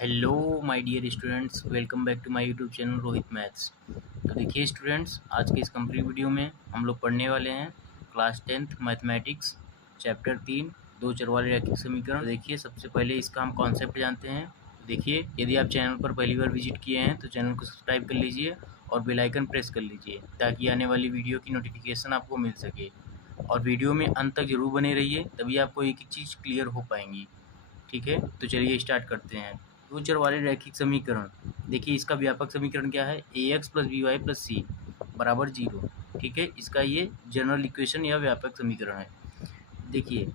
Hello my dear students, welcome back to my YouTube channel Rohit maths. तो देखिए students, आज के इस कंप्लीट वीडियो में हम लोग पढ़ने वाले हैं क्लास 10th मैथमेटिक्स चैप्टर 3 दो चर वाले रैखिक समीकरण। तो देखिए सबसे पहले इसका हम कॉन्सेप्ट जानते हैं। तो देखिए, यदि आप चैनल पर पहली बार विजिट किए हैं तो चैनल को सब्सक्राइब कर लीजिए और बेल आइकन प्रेस कर लीजिए ताकि आने वाली वीडियो की नोटिफिकेशन आपको मिल सके। और वीडियो में अंत तक जरूर बने रहिए, तभी आपको एक एक चीज़ क्लियर हो पाएंगी। ठीक है, तो चलिए स्टार्ट करते हैं। दो चर वाले रैखिक समीकरण। देखिए इसका व्यापक समीकरण क्या है, ax plus b y plus c बराबर 0। ठीक है, इसका ये जनरल इक्वेशन या व्यापक समीकरण है। देखिए,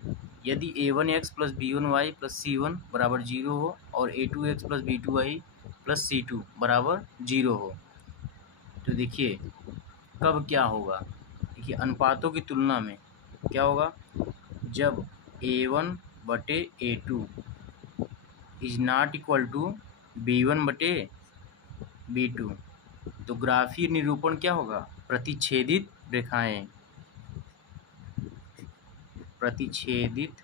यदि a1x plus b1y plus c1 बराबर 0 हो और a2x plus b2y plus c2 बराबर 0 हो, तो देखिए कब क्या होगा। देखिए अनुपातों की तुलना में क्या होगा, जब a1 बटे a2 is not equal to b1 बटे b2, तो ग्राफीय निरूपण क्या होगा, प्रतिच्छेदित रेखाएं, प्रतिच्छेदित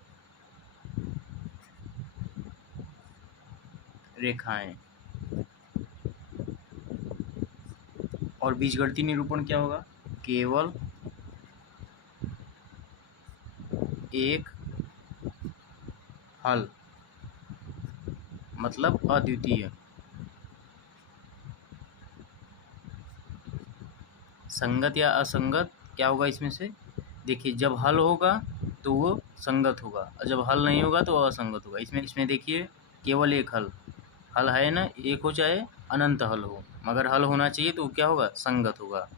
रेखाएं। और बीजगणितीय निरूपण क्या होगा, केवल एक हल, मतलब अद्वितीय। संगत या असंगत क्या होगा इसमें से, देखिए जब हल होगा तो वो संगत होगा और जब हल नहीं होगा तो वो असंगत होगा। इसमें देखिए केवल एक हल, हल है ना, एक हो चाहे अनंत हल हो, मगर हल होना चाहिए तो क्या होगा, संगत होगा।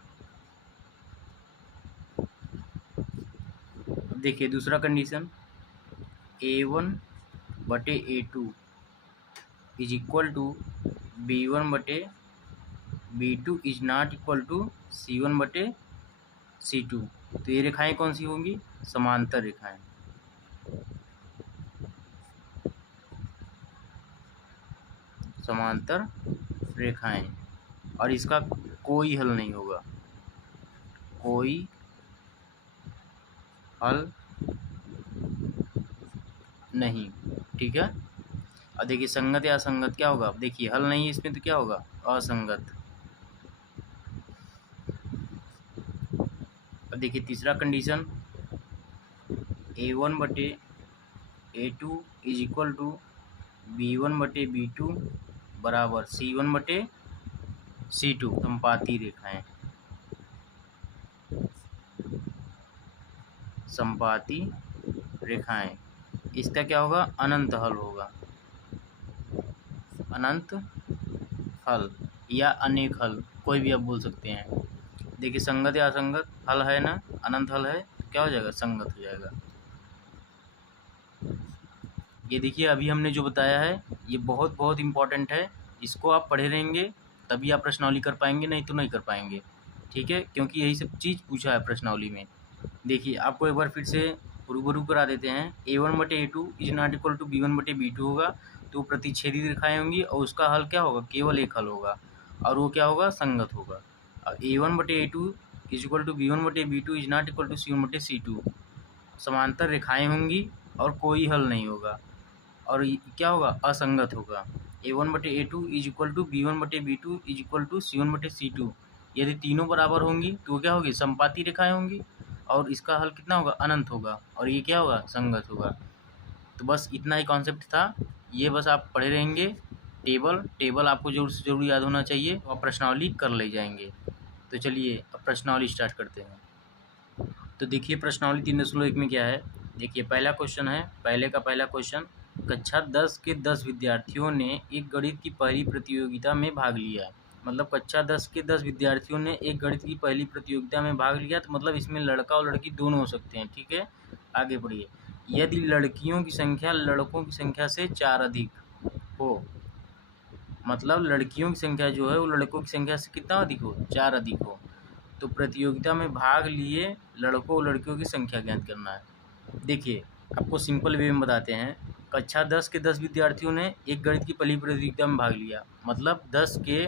अब देखिए दूसरा कंडीशन, a1 बटे a2 is equal to b1 बटे b2 is not equal to c1 बटे c2। तो ये रेखाएं कौन सी होंगी, समांतर रेखाएं। समांतर रेखाएं, और इसका कोई हल नहीं होगा, कोई हल नहीं। ठीक है, और देखिए संगत या असंगत क्या होगा, देखिए हल नहीं है इसमें तो क्या होगा, असंगत। अब देखिए तीसरा कंडीशन, a1 बटे a2 is equal to b1 बटे b2 बराबर c1 बटे c2, संपाती रेखाएं, संपाती रेखाएं। इसका क्या होगा, अनंत हल होगा, अनंत हल या अनेक हल, कोई भी आप बोल सकते हैं। देखिए संगत या असंगत, हल है ना, अनंत हल है तो क्या हो जाएगा, संगत हो जाएगा। ये देखिए अभी हमने जो बताया है ये बहुत बहुत इम्पॉर्टेंट है, इसको आप पढ़े रहेंगे तभी आप प्रश्नावली कर पाएंगे, नहीं तो नहीं कर पाएंगे। ठीक है, क्योंकि यही सब चीज़ पूछा है प्रश्नावली में। देखिए आपको एक बार फिर से रूबरू करा देते हैं, a1 बटे a2 is not equal to b1 बटे b2 होगा तो प्रतिच्छेदित रेखाएं होंगी और उसका हल क्या होगा, केवल एक हल होगा और वो क्या होगा, संगत होगा। और a1 बटे a2 is equal to b1 बटे b2 is not equal to c1 बटे c2, समांतर रेखाएं होंगी और कोई हल नहीं होगा और क्या होगा, असंगत होगा। a1 बटे a2 is equal to b1 बटे b2 is equal to c1 बटे c2, यदि तीनों बराबर होंगी तो क्या होगी, संपाती रेखाएं होंगी और इसका हल कितना होगा, अनंत होगा और ये क्या होगा, संगत होगा। तो बस इतना ही कॉन्सेप्ट था, ये बस आप पढ़े रहेंगे। टेबल आपको जरूर से जरूर याद होना चाहिए, तो आप प्रश्नावली कर ले जाएंगे। तो चलिए अब प्रश्नावली स्टार्ट करते हैं। तो देखिए प्रश्नावली 3.1 में क्या है, देखिए पहला क्वेश्चन है, पहला क्वेश्चन, कक्षा 10 के 10 विद्यार्थियों ने एक गणित की पहली प्रतियोगिता में भाग लिया। मतलब कक्षा 10 के 10 विद्यार्थियों ने एक गणित की पहली प्रतियोगिता में भाग लिया, तो मतलब इसमें लड़का और लड़की दोनों हो सकते हैं। ठीक है, आगे बढ़िए। यदि लड़कियों की संख्या लड़कों की संख्या से 4 अधिक हो, मतलब लड़कियों की संख्या जो है वो लड़कों की संख्या से कितना अधिक हो, 4 अधिक हो, तो प्रतियोगिता में भाग लिए लड़कों और लड़कियों की संख्या ज्ञात करना है। देखिए आपको सिंपल वे में बताते हैं, कक्षा 10 के 10 विद्यार्थियों ने एक गणित की पहली प्रतियोगिता में भाग लिया, मतलब 10 के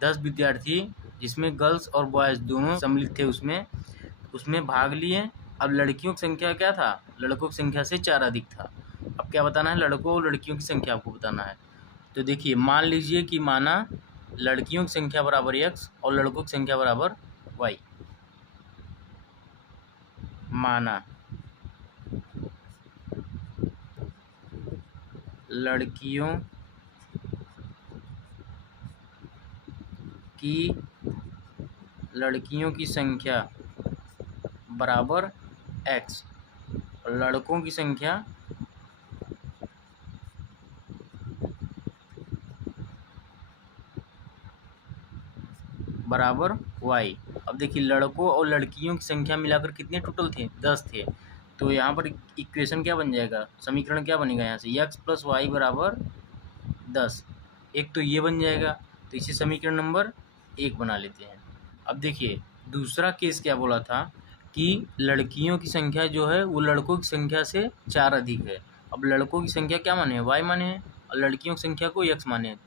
10 विद्यार्थी जिसमें गर्ल्स और बॉयज़ दोनों सम्मिलित थे उसमें भाग लिए। अब लड़कियों की संख्या क्या था, लड़कों की संख्या से 4 अधिक था। अब क्या बताना है, लड़कों और लड़कियों की संख्या आपको बताना है। तो देखिए मान लीजिए कि माना लड़कियों की संख्या बराबर x और लड़कों की संख्या बराबर y। माना लड़कियों की संख्या बराबर x और लड़कों की संख्या बराबर y। अब देखिए लड़कों और लड़कियों की संख्या मिलाकर कितने टोटल थे, 10 थे। तो यहाँ पर इक्वेशन क्या बन जाएगा, समीकरण क्या बनेगा यहाँ से, x प्लस वाई बराबर 10। एक तो ये बन जाएगा, तो इसे समीकरण नंबर 1 बना लेते हैं। अब देखिए दूसरा केस क्या बोला था कि लड़कियों की संख्या जो है वो लड़कों की संख्या से 4 अधिक है। अब लड़कों की संख्या क्या माने हैं, y माने हैं, और लड़कियों की संख्या को x माने हैं।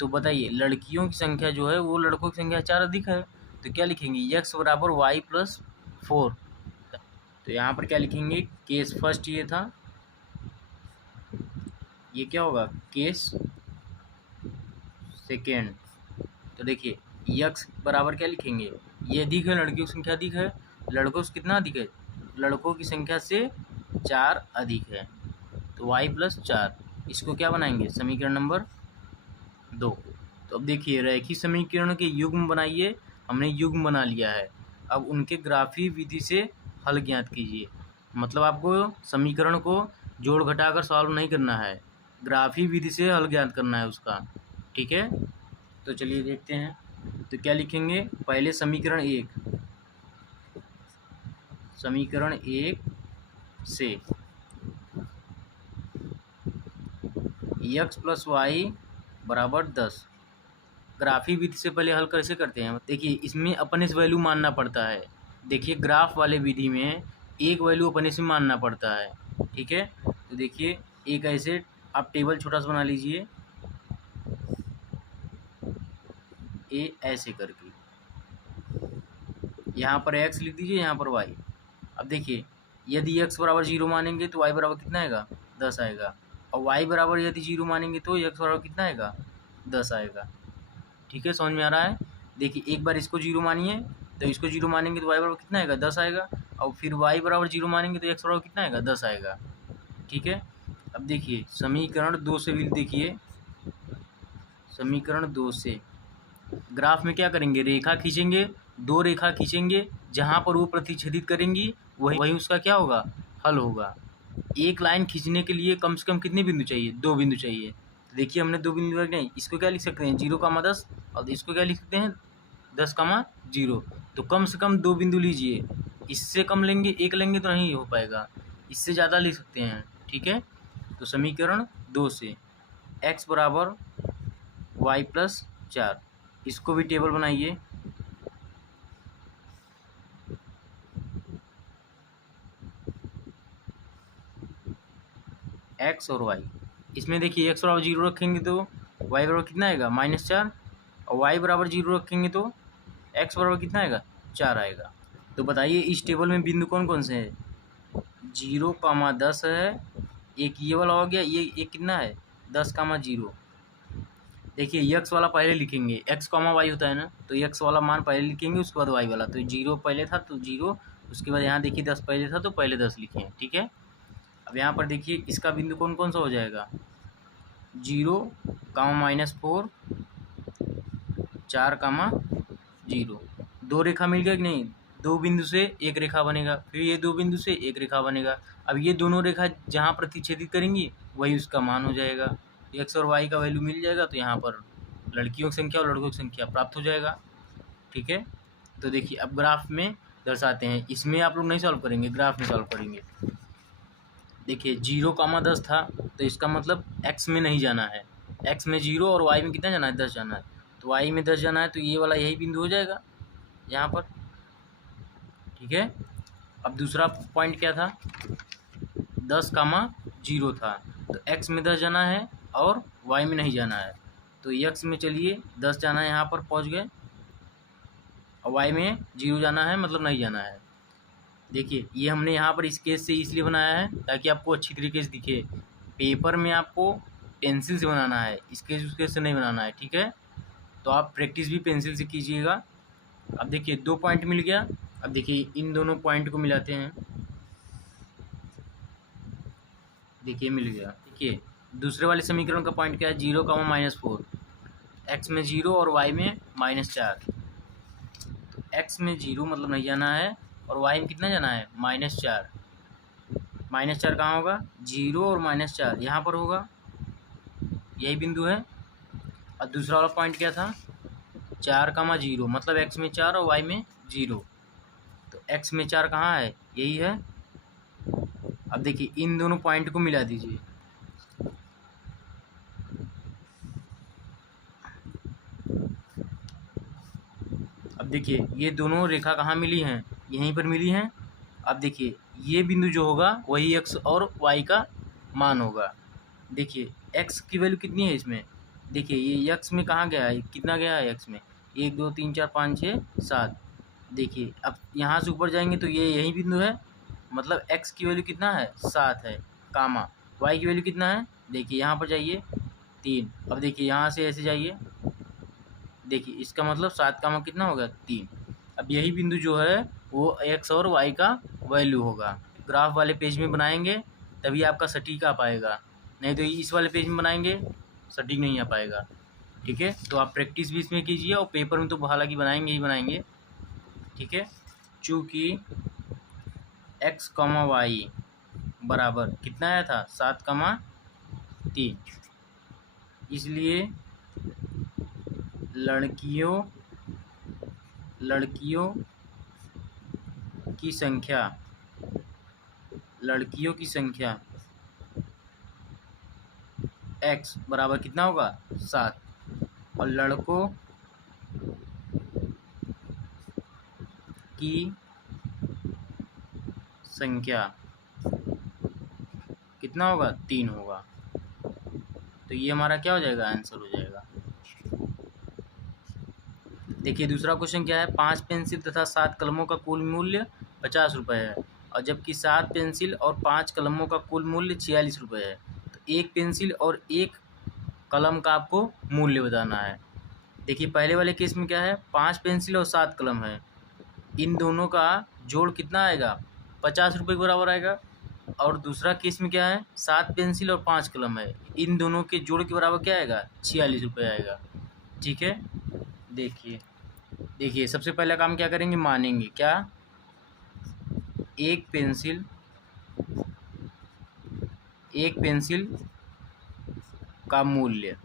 तो बताइए लड़कियों की संख्या जो है वो लड़कों की संख्या 4 अधिक है, तो क्या लिखेंगे, x बराबर y प्लस 4। तो यहाँ पर क्या लिखेंगे, केस फर्स्ट ये था, ये क्या होगा केस सेकेंड। तो देखिए x बराबर क्या लिखेंगे, ये अधिक है, लड़कियों की संख्या अधिक है, लड़कों से कितना अधिक है, लड़कों की संख्या से 4 अधिक है, तो y प्लस 4। इसको क्या बनाएंगे, समीकरण नंबर 2। तो अब देखिए रैखिक समीकरण के युग्म बनाइए, हमने युग्म बना लिया है। अब उनके ग्राफी विधि से हल ज्ञात कीजिए। मतलब आपको समीकरण को जोड़ घटाकर सॉल्व नहीं करना है, ग्राफी विधि से हल ज्ञात करना है उसका, ठीक है। तो चलिए देखते हैं, तो क्या लिखेंगे, पहले समीकरण 1 से x प्लस वाई बराबर 10। ग्राफी विधि से पहले हल कैसे करते हैं, देखिए इसमें अपने से वैल्यू मानना पड़ता है। देखिए ग्राफ वाले विधि में एक वैल्यू अपने से मानना पड़ता है, ठीक है। तो देखिए एक ऐसे आप टेबल छोटा सा बना लीजिए, ए ऐसे करके, यहाँ पर x लिख दीजिए, यहाँ पर y। अब देखिए यदि x बराबर 0 मानेंगे तो y बराबर कितना आएगा, 10 आएगा, और y बराबर यदि 0 मानेंगे तो x बराबर कितना आएगा, 10 आएगा। ठीक है, समझ में आ रहा है। देखिए एक बार इसको 0 मानिए तो इसको 0 मानेंगे तो y बराबर कितना आएगा, 10 आएगा, और फिर y बराबर 0 मानेंगे तो x बराबर कितना आएगा, 10 आएगा। ठीक है, अब देखिए समीकरण 2 से भी देखिए, समीकरण 2 से ग्राफ में क्या करेंगे, रेखा खींचेंगे, 2 रेखा खींचेंगे, जहाँ पर वो प्रतिच्छेदित करेंगी वही उसका क्या होगा, हल होगा। एक लाइन खींचने के लिए कम से कम कितने बिंदु चाहिए, 2 बिंदु चाहिए। तो देखिए हमने 2 बिंदु रख दिए, इसको क्या लिख सकते हैं 0,10, और इसको क्या लिख सकते हैं 10,0। तो कम से कम 2 बिंदु लीजिए, इससे कम लेंगे, एक लेंगे तो नहीं हो पाएगा, इससे ज़्यादा ले सकते हैं। ठीक है, तो समीकरण 2 से x बराबर y प्लस 4, इसको भी टेबल बनाइए। x और y, इसमें देखिए x बराबर 0 रखेंगे तो y बराबर कितना आएगा, -4, और y बराबर 0 रखेंगे तो x बराबर कितना आएगा, 4 आएगा। तो बताइए इस टेबल में बिंदु कौन कौन से हैं, 0,10 है, एक ये वाला हो गया, ये एक कितना है 10,0। देखिए x वाला पहले लिखेंगे, x, y होता है ना, तो x वाला मान पहले लिखेंगे, उसके बाद y वाला। तो 0 पहले था तो 0, उसके बाद यहाँ देखिए 10 पहले था तो पहले 10 लिखे हैं। ठीक है, अब यहाँ पर देखिए इसका बिंदु कौन कौन सा हो जाएगा, 0, -4, 4,0। 2 रेखा मिल गया कि नहीं, 2 बिंदु से एक रेखा बनेगा, फिर ये 2 बिंदु से एक रेखा बनेगा। अब ये दोनों रेखा जहाँ प्रतिच्छेदित करेंगी वही उसका मान हो जाएगा, x और y का वैल्यू मिल जाएगा, तो यहाँ पर लड़कियों की संख्या और लड़कों की संख्या प्राप्त हो जाएगा। ठीक है, तो देखिए अब ग्राफ में दर्शाते हैं, इसमें आप लोग नहीं सॉल्व करेंगे, ग्राफ में सॉल्व करेंगे। देखिए 0,10 था, तो इसका मतलब x में नहीं जाना है, x में 0 और y में कितना जाना है, 10 जाना है, तो y में 10 जाना है, तो ये वाला यही बिंदु हो जाएगा यहाँ पर। ठीक है, अब दूसरा पॉइंट क्या था, 10,0 था, तो x में 10 जाना है और y में नहीं जाना है, तो x में चलिए 10 जाना है, यहाँ पर पहुँच गए, और y में 0 जाना है, मतलब नहीं जाना है। देखिए ये हमने यहाँ पर इस केस से इसलिए बनाया है ताकि आपको अच्छी तरीके से दिखे, पेपर में आपको पेंसिल से बनाना है, स्केच उसके से नहीं बनाना है, ठीक है। तो आप प्रैक्टिस भी पेंसिल से कीजिएगा। अब देखिए 2 पॉइंट मिल गया। अब देखिए इन दोनों पॉइंट को मिलाते हैं। देखिए मिल गया। देखिए दूसरे वाले समीकरण का पॉइंट क्या है, 0, -4, एक्स में 0 और वाई में -4। तो एक्स में 0 मतलब नहीं जाना है, और वाई में कितना जाना है, -4। -4 कहाँ होगा, 0 और -4 यहाँ पर होगा, यही बिंदु है। और दूसरा वाला पॉइंट क्या था, 4, 0 मतलब एक्स में 4 और वाई में 0। तो एक्स में 4 कहाँ है, यही है। अब देखिए इन दोनों पॉइंट को मिला दीजिए। अब देखिए ये दोनों रेखा कहाँ मिली हैं, यहीं पर मिली हैं। अब देखिए ये बिंदु जो होगा वही एक्स और वाई का मान होगा। देखिए एक्स की वैल्यू कितनी है इसमें, देखिए ये एक्स में कहाँ गया है, कितना गया है एक्स में, 1 2 3 4 5 6 7। देखिए अब यहाँ से ऊपर जाएंगे तो ये यही बिंदु है, मतलब एक्स की वैल्यू कितना है, 7 है, कामा वाई की वैल्यू कितना है, देखिए यहाँ पर जाइए 3। अब देखिए यहाँ से ऐसे जाइए, देखिए इसका मतलब 7 का मान कितना हो गया, 3। अब यही बिंदु जो है वो एक्स और वाई का वैल्यू होगा। ग्राफ वाले पेज में बनाएंगे तभी आपका सटीक आ पाएगा, नहीं तो इस वाले पेज में बनाएंगे सटीक नहीं आ पाएगा, ठीक है। तो आप प्रैक्टिस भी इसमें कीजिए, और पेपर में तो हालांकि बनाएंगे ही बनाएंगे, ठीक है। चूँकि एक्स, वाई बराबर कितना आया था, 7, 3, इसलिए लड़कियों की संख्या x बराबर कितना होगा, 7, और लड़कों की संख्या कितना होगा, 3 होगा। तो ये हमारा क्या हो जाएगा, आंसर हो जाएगा। देखिए दूसरा क्वेश्चन क्या है, 5 पेंसिल तथा 7 कलमों का कुल मूल्य 50 रुपये है, और जबकि 7 पेंसिल और 5 कलमों का कुल मूल्य 46 रुपये है। तो एक पेंसिल और एक कलम का आपको मूल्य बताना है। देखिए पहले वाले केस में क्या है, 5 पेंसिल और 7 कलम है, इन दोनों का जोड़ कितना आएगा, 50 रुपये के बराबर आएगा। और दूसरा केस में क्या है, 7 पेंसिल और 5 कलम है, इन दोनों के जोड़ के बराबर क्या आएगा, 46 रुपये आएगा, ठीक है। देखिए सबसे पहला काम क्या करेंगे, मानेंगे क्या, एक पेंसिल का मूल्य,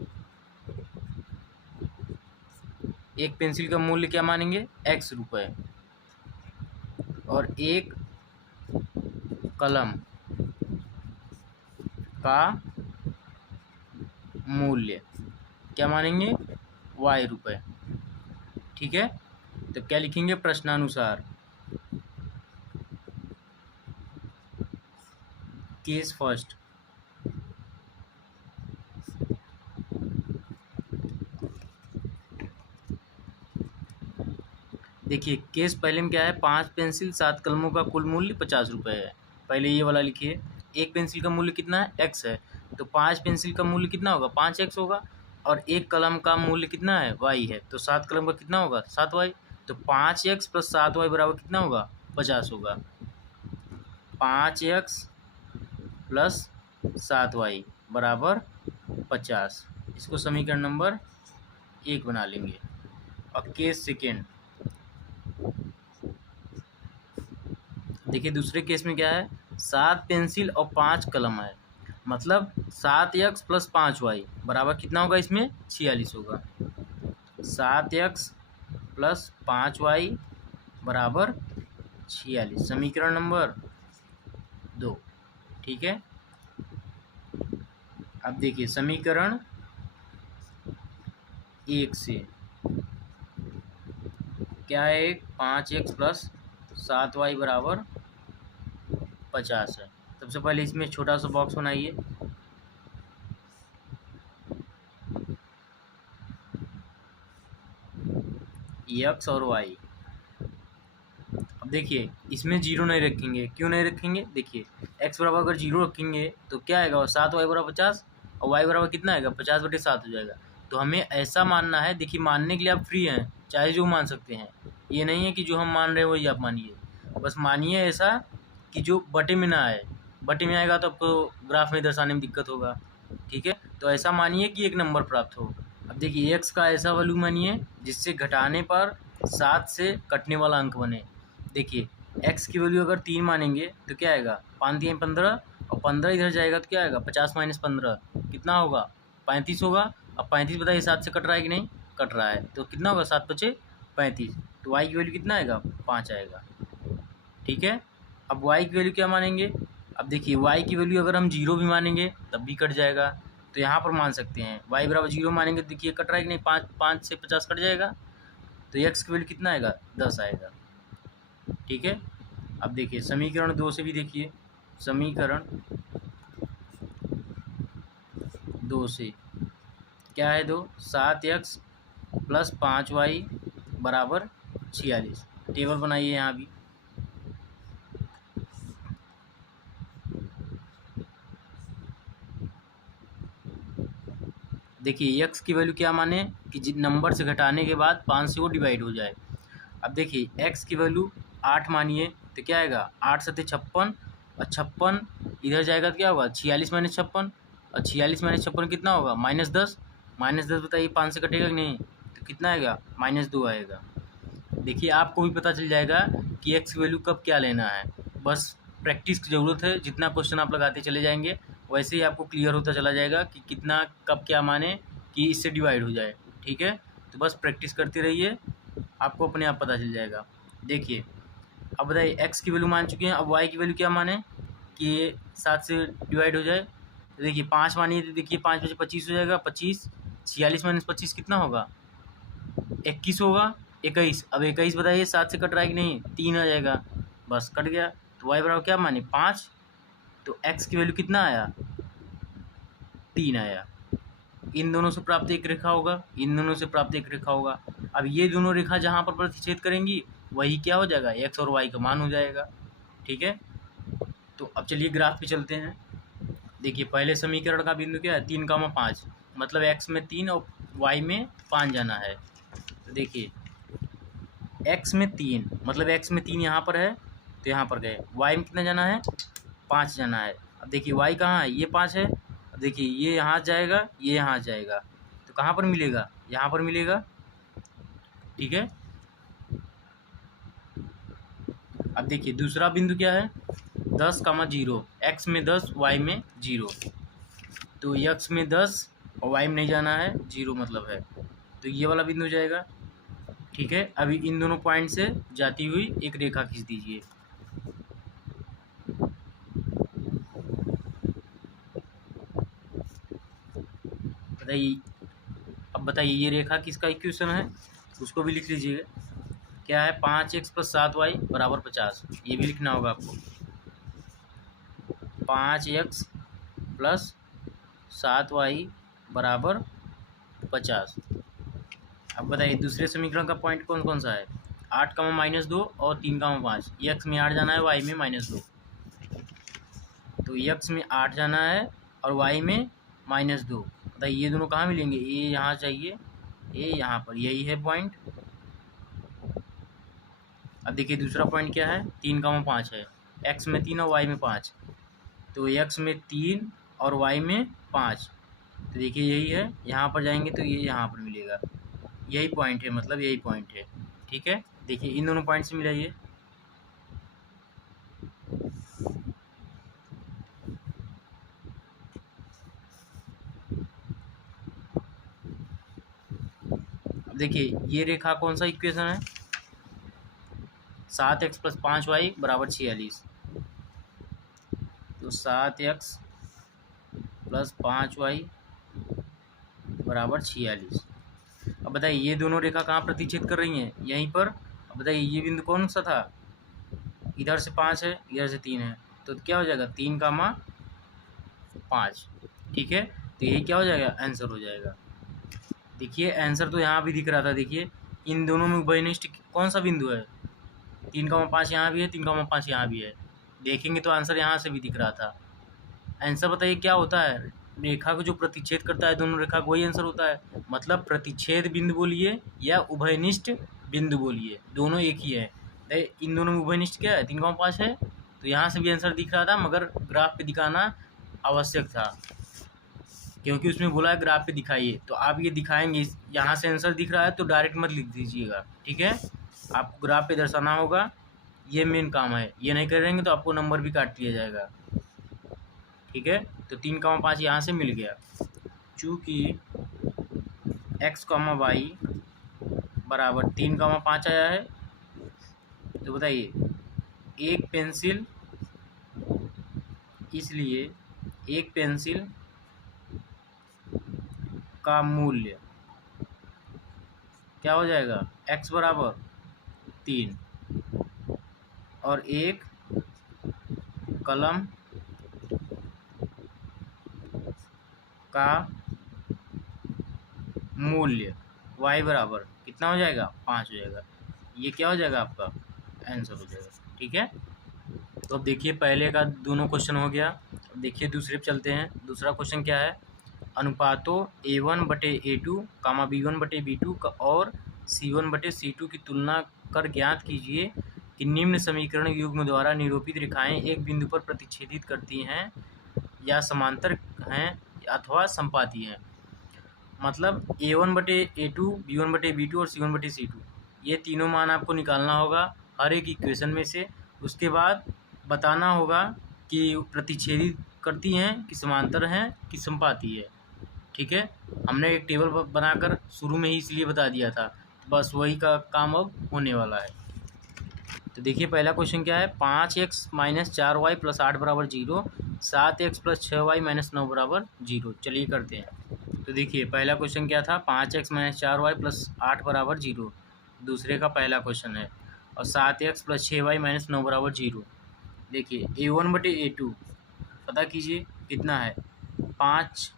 एक पेंसिल का मूल्य क्या मानेंगे, x रुपये, और एक कलम का मूल्य क्या मानेंगे, y रुपये, ठीक है। तो क्या लिखेंगे, प्रश्नानुसार, केस फर्स्ट, देखिए केस पहले में क्या है, 5 पेंसिल 7 कलमों का कुल मूल्य 50 रुपये है, पहले ये वाला लिखिए। एक पेंसिल का मूल्य कितना है, x है, तो 5 पेंसिल का मूल्य कितना होगा, 5x होगा, और एक कलम का मूल्य कितना है, y है, तो 7 कलम का कितना होगा, 7y। तो 5x + 7y बराबर कितना होगा, 50 होगा। 5x + 7y बराबर 50, इसको समीकरण नंबर 1 बना लेंगे। और केस सेकेंड, देखिए दूसरे केस में क्या है, 7 पेंसिल और 5 कलम है, मतलब 7x + 5y बराबर कितना होगा, इसमें 46 होगा। 7x + 5y बराबर 46, समीकरण नंबर 2, ठीक है। अब देखिए समीकरण 1 से क्या है, 5x + 7y बराबर 50 है। सबसे पहले इसमें छोटा सा बॉक्स बनाइए, x और y। अब देखिए इसमें 0 नहीं रखेंगे, क्यों नहीं रखेंगे, देखिए x बराबर अगर 0 रखेंगे तो क्या आएगा, 7y बराबर 50, और वाई बराबर कितना आएगा 50/7 हो जाएगा। तो हमें ऐसा मानना है, देखिए मानने के लिए आप फ्री हैं, चाहे जो मान सकते हैं, ये नहीं है कि जो हम मान रहे हैं वही आप मानिए, बस मानिए ऐसा कि जो बटे में ना आए, बटे में आएगा तो आपको ग्राफ में दर्शाने में दिक्कत होगा, ठीक है। तो ऐसा मानिए कि एक नंबर प्राप्त हो। अब देखिए एक्स का ऐसा वैल्यू मानिए जिससे घटाने पर 7 से कटने वाला अंक बने। देखिए एक्स की वैल्यू अगर 3 मानेंगे तो क्या आएगा 5×3 15, और 15 इधर जाएगा तो क्या आएगा 50 - 15 कितना होगा 35 होगा। अब 35 बताइए 7 से कट रहा है कि नहीं, कट रहा है, तो कितना होगा 7×5 = 35, तो वाई की वैल्यू कितना आएगा 5 आएगा, ठीक है। अब वाई की वैल्यू क्या मानेंगे, अब देखिए वाई की वैल्यू अगर हम 0 भी मानेंगे तब भी कट जाएगा, तो यहाँ पर मान सकते हैं वाई बराबर 0 मानेंगे, देखिए कट रहा है कि नहीं, 5 से 50 कट जाएगा, तो एक्स की वैल्यू कितना आएगा 10 आएगा, ठीक है। अब देखिए समीकरण 2 से भी देखिए, समीकरण 2 से क्या है 2 7x + 5y = 46। टेबल बनाइए यहाँ भी, देखिए x की वैल्यू क्या माने कि जिन नंबर से घटाने के बाद 5 से वो डिवाइड हो जाए। अब देखिए x की वैल्यू 8 मानिए तो क्या आएगा 8 × 7 = 56, और 56 इधर जाएगा तो क्या होगा 46 - 56, और 46 - 56 कितना होगा -10, -10 बताइए 5 से कटेगा कि नहीं, तो कितना आएगा -2 आएगा। देखिए आपको भी पता चल जाएगा कि x की वैल्यू कब क्या लेना है, बस प्रैक्टिस की ज़रूरत है, जितना क्वेश्चन आप लगाते चले जाएंगे वैसे ही आपको क्लियर होता चला जाएगा कि कितना कब क्या माने कि इससे डिवाइड हो जाए, ठीक है। तो बस प्रैक्टिस करते रहिए, आपको अपने आप पता चल जाएगा। देखिए अब बताइए एक्स की वैल्यू मान चुके हैं, अब वाई की वैल्यू क्या माने कि ये 7 से डिवाइड हो जाए, तो देखिए 5 मानिए तो देखिए 5 × 5 = 25 हो जाएगा, 25 46 - 25 कितना होगा 21 होगा, 21। अब 21 बताइए 7 से कट रहा है कि नहीं, 3 आ जाएगा, बस कट गया। तो वाई बराबर क्या माने 5, तो एक्स की वैल्यू कितना आया 3 आया। इन दोनों से प्राप्त एक रेखा होगा, इन दोनों से प्राप्त एक रेखा होगा। अब ये दोनों रेखा जहाँ पर प्रतिच्छेद करेंगी वही क्या हो जाएगा एक्स और वाई का मान हो जाएगा, ठीक है। तो अब चलिए ग्राफ पे चलते हैं। देखिए पहले समीकरण का बिंदु क्या है 3,5, मतलब एक्स में 3 और वाई में 5 जाना है। तो देखिए एक्स में 3 मतलब एक्स में 3 यहाँ पर है तो यहाँ पर गए, वाई में कितना जाना है 5 जाना है। अब देखिए वाई कहाँ है, ये 5 है, अब देखिए ये यहाँ जाएगा, ये यहाँ जाएगा, तो कहाँ पर मिलेगा यहाँ पर मिलेगा, ठीक है। अब देखिए दूसरा बिंदु क्या है 10,0, एक्स में 10 वाई में 0, तो एक्स में 10 और वाई में नहीं जाना है 0 मतलब है, तो ये वाला बिंदु जाएगा, ठीक है। अभी इन दोनों पॉइंट से जाती हुई एक रेखा खींच दीजिए। बताइए, अब बताइए ये रेखा किसका इक्वेशन है, उसको भी लिख लीजिएगा। क्या है 5x + 7y = 50, ये भी लिखना होगा आपको। 5x + 7y = 50। अब बताइए दूसरे समीकरण का पॉइंट कौन कौन सा है 8, -2 और 3, 5, एक्स में 8 जाना है, वाई में -2, तो एक्स में 8 जाना है और वाई में -2। बताइए ये दोनों कहाँ मिलेंगे, ये यहाँ चाहिए, ये यहाँ पर, यही है पॉइंट। अब देखिए दूसरा पॉइंट क्या है 3, 5 है, एक्स में 3 और वाई में 5, तो एक्स में 3 और वाई में 5, तो देखिए यही है, यहाँ पर जाएंगे तो ये यहाँ पर मिलेगा, यही पॉइंट है, मतलब यही पॉइंट है, ठीक है। देखिए इन दोनों पॉइंट से मिलाइए। अब देखिए ये रेखा कौन सा इक्वेशन है 7x + 5y = 46, तो 7x + 5y = 46। अब बताइए ये दोनों रेखा कहाँ प्रतिच्छेद कर रही हैं यहीं पर। अब बताइए ये बिंदु कौन सा था, इधर से 5 है, इधर से 3 है, तो क्या हो जाएगा 3,5, ठीक है। तो यही क्या हो जाएगा आंसर हो जाएगा। देखिए आंसर तो यहाँ भी दिख रहा था, देखिए इन दोनों में उभयनिष्ठ कौन सा बिंदु है 3,5 यहाँ भी है, 3,5 यहाँ भी है, देखेंगे तो आंसर यहाँ से भी दिख रहा था। आंसर बताइए क्या होता है रेखा को जो प्रतिच्छेद करता है दोनों रेखा को, वही आंसर होता है। मतलब प्रतिच्छेद बिंदु बोलिए या उभयनिष्ठ बिंदु बोलिए, दोनों एक ही है। इन दोनों में उभयनिष्ठ क्या है, 3,5 है। तो यहाँ से भी आंसर दिख रहा था, मगर ग्राफ पे दिखाना आवश्यक था, क्योंकि उसमें बोला है ग्राफ पे दिखाइए। तो आप ये दिखाएंगे, यहाँ से आंसर दिख रहा है तो डायरेक्ट मत लिख दीजिएगा, ठीक है। आपको ग्राफ पे दर्शाना होगा, ये मेन काम है। ये नहीं करेंगे तो आपको नंबर भी काट दिया जाएगा, ठीक है। तो 3,5 यहाँ से मिल गया। चूँकि x, y बराबर 3,5 आया है, तो बताइए एक पेंसिल, इसलिए एक पेंसिल का मूल्य क्या हो जाएगा, x बराबर 3, और एक कलम का मूल्य y बराबर कितना हो जाएगा, 5 हो जाएगा। ये क्या हो जाएगा, आपका आंसर हो जाएगा, ठीक है। तो अब देखिए पहले का दोनों क्वेश्चन हो गया। अब देखिए दूसरे पे चलते हैं। दूसरा क्वेश्चन क्या है, अनुपातों A1/A2, B1/B2 और C1/C2 की तुलना कर ज्ञात कीजिए कि निम्न समीकरण युग्म द्वारा निरूपित रेखाएं एक बिंदु पर प्रतिच्छेदित करती हैं या समांतर हैं अथवा संपाती हैं। मतलब A1/A2, B1/B2 और C1/C2, ये तीनों मान आपको निकालना होगा हर एक इक्वेशन में से। उसके बाद बताना होगा कि प्रतिच्छेदित करती हैं कि समांतर हैं कि संपाती है, ठीक है। हमने एक टेबल बनाकर शुरू में ही इसलिए बता दिया था, तो बस वही का काम अब होने वाला है। तो देखिए पहला क्वेश्चन क्या है, 5x - 4y + 8 बराबर 0, 7x + 6y - 9 बराबर 0। चलिए करते हैं। तो देखिए पहला क्वेश्चन क्या था, 5x - 4y + 8 बराबर 0, दूसरे का पहला क्वेश्चन है। और 7x + 6y - 9 बराबर 0। देखिए A1/A2 पता कीजिए कितना है, 5।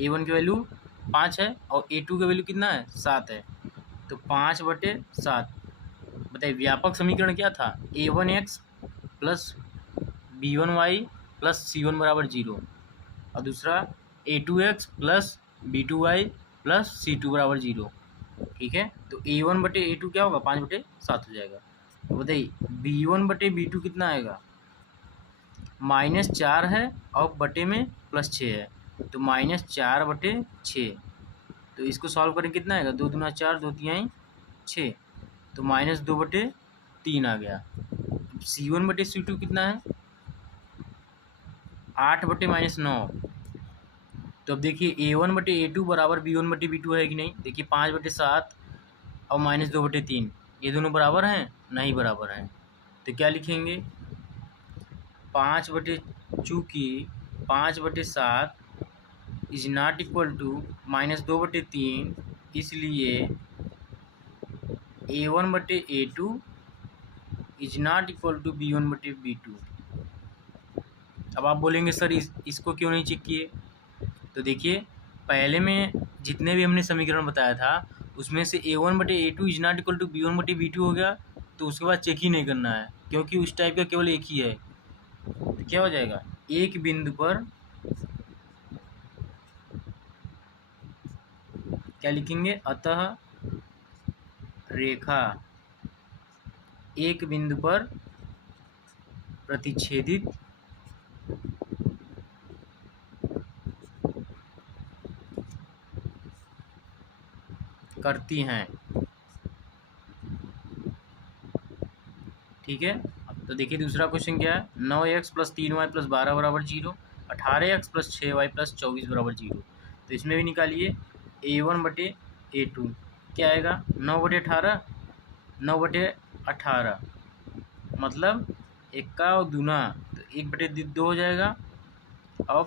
A1 की वैल्यू 5 है और A2 की वैल्यू कितना है, 7 है। तो 5/7। बताइए व्यापक समीकरण क्या था, A1x + B1y + C1 बराबर 0, और दूसरा A2x + B2y + C2 बराबर 0, ठीक है। तो A1/A2 क्या होगा, 5/7 हो जाएगा। तो बताइए B1/B2 कितना आएगा, -4 है और बटे में +6 है, तो -4/6। तो इसको सॉल्व करें कितना आएगा, 2 दूना 4, 2 तिहाई 6, तो -2/3 आ गया। C1/C2 कितना है, 8/-9। तो अब देखिए A1/A2 बराबर B1/B2 है कि नहीं। देखिए 5/7 और -2/3, ये दोनों बराबर हैं, नहीं बराबर हैं। तो क्या लिखेंगे, चूँकि 5/7 इज नॉट इक्वल टू -2/3, इसलिए A1/A2 is not equal to B1/B2। अब आप बोलेंगे सर इसको क्यों नहीं चेक किए। तो देखिए पहले में जितने भी हमने समीकरण बताया था उसमें से A1/A2 is not equal to B1/B2 हो गया, तो उसके बाद चेक ही नहीं करना है, क्योंकि उस टाइप का केवल एक ही है। तो क्या हो जाएगा, एक बिंदु पर क्या लिखेंगे, अतः रेखा एक बिंदु पर प्रतिच्छेदित करती हैं, ठीक है। तो देखिए दूसरा क्वेश्चन क्या है, 9x + 3y + 12 बराबर 0, 18x + 6y + 24 बराबर 0। तो इसमें भी निकालिए A1/A2 क्या आएगा, 9/18, 9/18 मतलब 1 का और दूना, तो 1/2 हो जाएगा। अब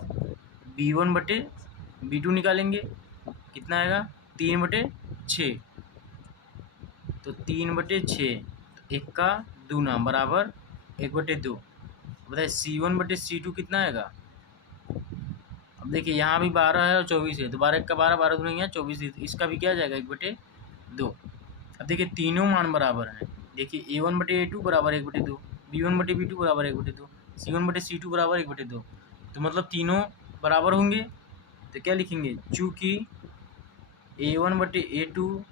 B1/B2 निकालेंगे, कितना आएगा, 3/6, तो 3/6, 1 का दूना बराबर 1/2। बताइए C1/C2 कितना आएगा। अब देखिए यहाँ भी 12 है और 24 है, तो 12 1 का 12, 12 दूना यहाँ 24, इसका भी क्या आ जाएगा, 1/2। अब देखिए तीनों मान बराबर हैं। देखिए A1/A2 बराबर 1/2, B1/B2 बराबर 1/2, C1/C2 बराबर 1/2। तो मतलब तीनों बराबर होंगे, तो क्या लिखेंगे, चूँकि A1/A2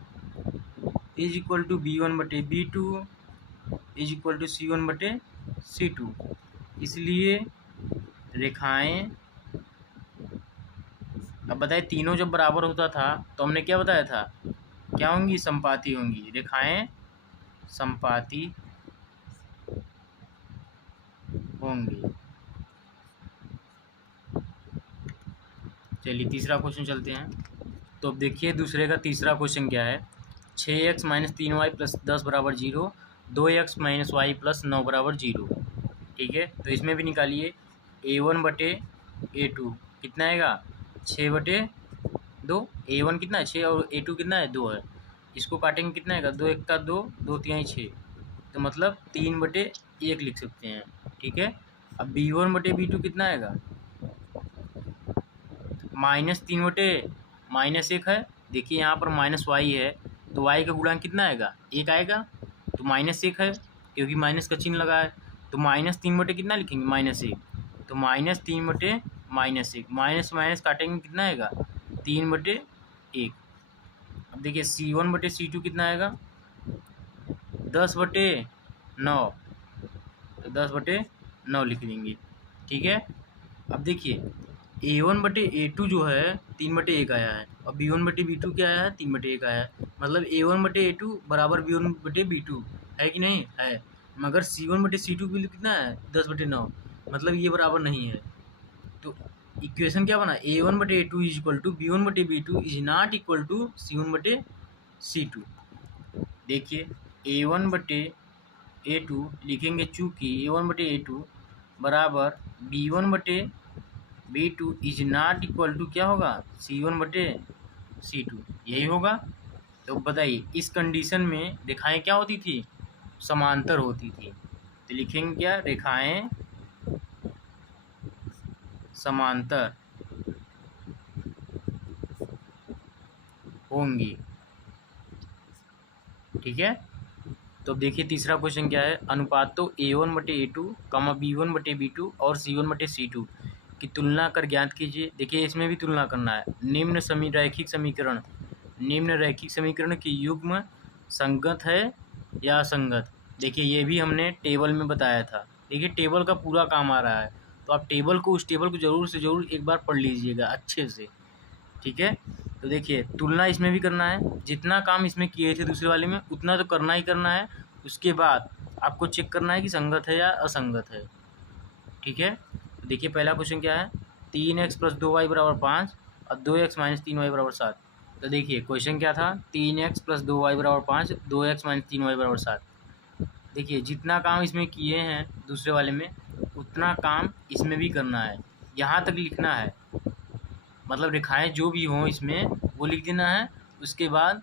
is equal to B1/B2 is equal to C1/C2, इसलिए रेखाएं, अब बताइए तीनों जब बराबर होता था तो हमने क्या बताया था, क्या होंगी, संपाती होंगी, रेखाएं संपाती होंगी। चलिए तीसरा क्वेश्चन चलते हैं। तो अब देखिए दूसरे का तीसरा क्वेश्चन क्या है, 6x - 3y + 10 = 0, 2x - y + 9 = 0। ठीक है, तो इसमें भी निकालिए A1/A2 कितना आएगा, 6/2। A1 कितना है 6 और A2 कितना है 2 है, इसको काटेंगे कितना आएगा, 2 × 1 = 2, 2 × 3 = 6, तो मतलब 3/1 लिख सकते हैं। ठीक है, अब B1/B2 कितना आएगा, -3/-1 है। देखिए यहाँ पर -y है तो y का गुणांक कितना आएगा, 1 आएगा, तो -1 है क्योंकि माइनस का चिन्ह लगा है, तो -3 कितना लिखेंगे, -1, तो -3/-1, माइनस माइनस काटेंगे कितना आएगा, 3/1। अब देखिए C1/C2 कितना आएगा, 10/9, तो 10/9 लिख देंगे। ठीक है, अब देखिए A1/A2 जो है 3/1 आया है और B1/B2 क्या आया है, 3/1 आया है, मतलब A1/A2 बराबर B1/B2 है कि नहीं है, मगर C1/C2 भी कितना है 10/9, मतलब ये बराबर नहीं है। तो इक्वेशन क्या बना, A1/A2 is equal to B1/B2 is not equal to C1/C2। देखिए A1/A2 लिखेंगे, चूँकि A1/A2 बराबर B1/B2 is not equal to क्या होगा, C1/C2, यही होगा। तो बताइए इस कंडीशन में रेखाएं क्या होती थी, समांतर होती थी, तो लिखेंगे क्या, रेखाएं समांतर होंगी। ठीक है, तो अब देखिए तीसरा क्वेश्चन क्या है, अनुपातों A1/A2, B1/B2 और C1/C2 की तुलना कर ज्ञात कीजिए। देखिए इसमें भी तुलना करना है, निम्न रैखिक समीकरण की युग्म संगत है या असंगत। देखिए ये भी हमने टेबल में बताया था, देखिए टेबल का पूरा काम आ रहा है, तो आप उस टेबल को ज़रूर से ज़रूर एक बार पढ़ लीजिएगा अच्छे से। ठीक है, तो देखिए तुलना इसमें भी करना है, जितना काम इसमें किए थे दूसरे वाले में उतना तो करना ही करना है, उसके बाद आपको चेक करना है कि संगत है या असंगत है। ठीक है, तो देखिए पहला क्वेश्चन क्या है, 3x + 2y = 5 और 2x - 3y = 7। तो देखिए क्वेश्चन क्या था, 3x + 2y = 5, 2x - 3y = 7। देखिए जितना काम इसमें किए हैं दूसरे वाले में उतना काम इसमें भी करना है, यहाँ तक लिखना है, मतलब रेखाएं जो भी हों इसमें वो लिख देना है, उसके बाद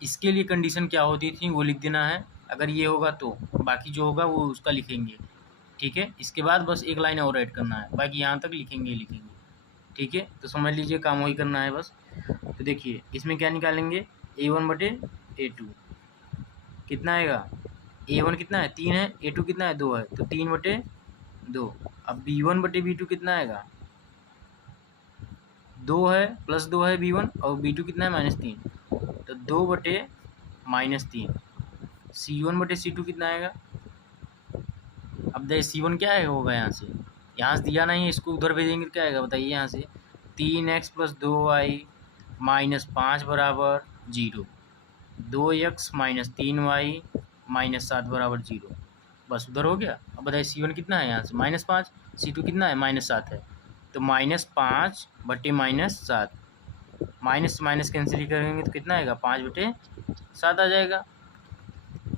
इसके लिए कंडीशन क्या होती थी वो लिख देना है, अगर ये होगा तो बाकी जो होगा वो उसका लिखेंगे। ठीक है, इसके बाद बस एक लाइन और ऐड करना है, बाकी यहाँ तक लिखेंगे। ठीक है, तो समझ लीजिए काम वही करना है बस। तो देखिए इसमें क्या निकालेंगे, A1/A2 कितना आएगा, A1 कितना है 3 है, A2 कितना है 2 है, तो 3/2। अब B1/B2 कितना आएगा, 2 है +2 है B1 और B2 कितना है -3, तो 2/-3। C1/C2 कितना आएगा, अब देखिए C1 क्या है होगा, यहाँ से दिया नहीं है, इसको उधर भेजेंगे तो क्या आएगा बताइए, यहाँ से 3x + 2y - 5 = 0, 2x - 3y - 7 = 0, बस उधर हो गया। अब बताइए C1 कितना है, यहाँ से -5, C2 कितना है -7 है, तो -5/-7, माइनस माइनस कैंसिल करेंगे तो कितना आएगा, 5/7 आ जाएगा।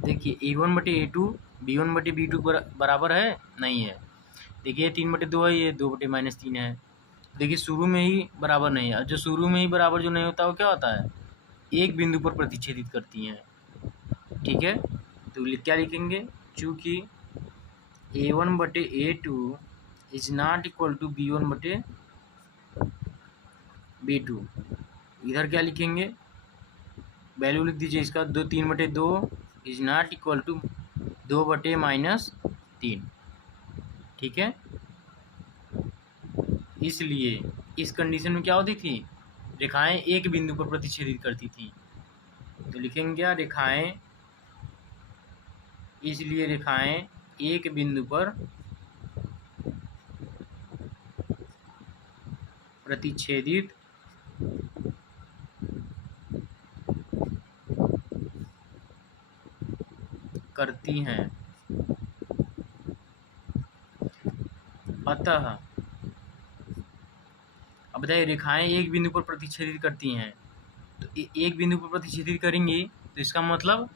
देखिए A1/A2 B1/B2 बराबर है, नहीं है। देखिए 3/2 है, ये 2/-3 है। देखिए शुरू में ही बराबर नहीं है, और जो शुरू में ही बराबर जो नहीं होता वो क्या होता है, एक बिंदु पर प्रतिच्छेदित करती हैं। ठीक है, तो क्या लिखेंगे, चूँकि A1/A2 is not equal to B1/B2, इधर क्या लिखेंगे, वैल्यू लिख दीजिए इसका, 3/2 इज नॉट इक्वल टू 2/-3। ठीक है, इसलिए इस कंडीशन में क्या होती थी, रेखाएं एक बिंदु पर प्रतिच्छेदित करती थी। तो लिखेंगे क्या, रेखाएं, इसलिए रेखाएं एक बिंदु पर प्रतिच्छेदित करती हैं। अतः अब बताइए, रेखाएं एक बिंदु पर प्रतिच्छेदित करती हैं, तो एक बिंदु पर प्रतिच्छेदित करेंगी तो इसका मतलब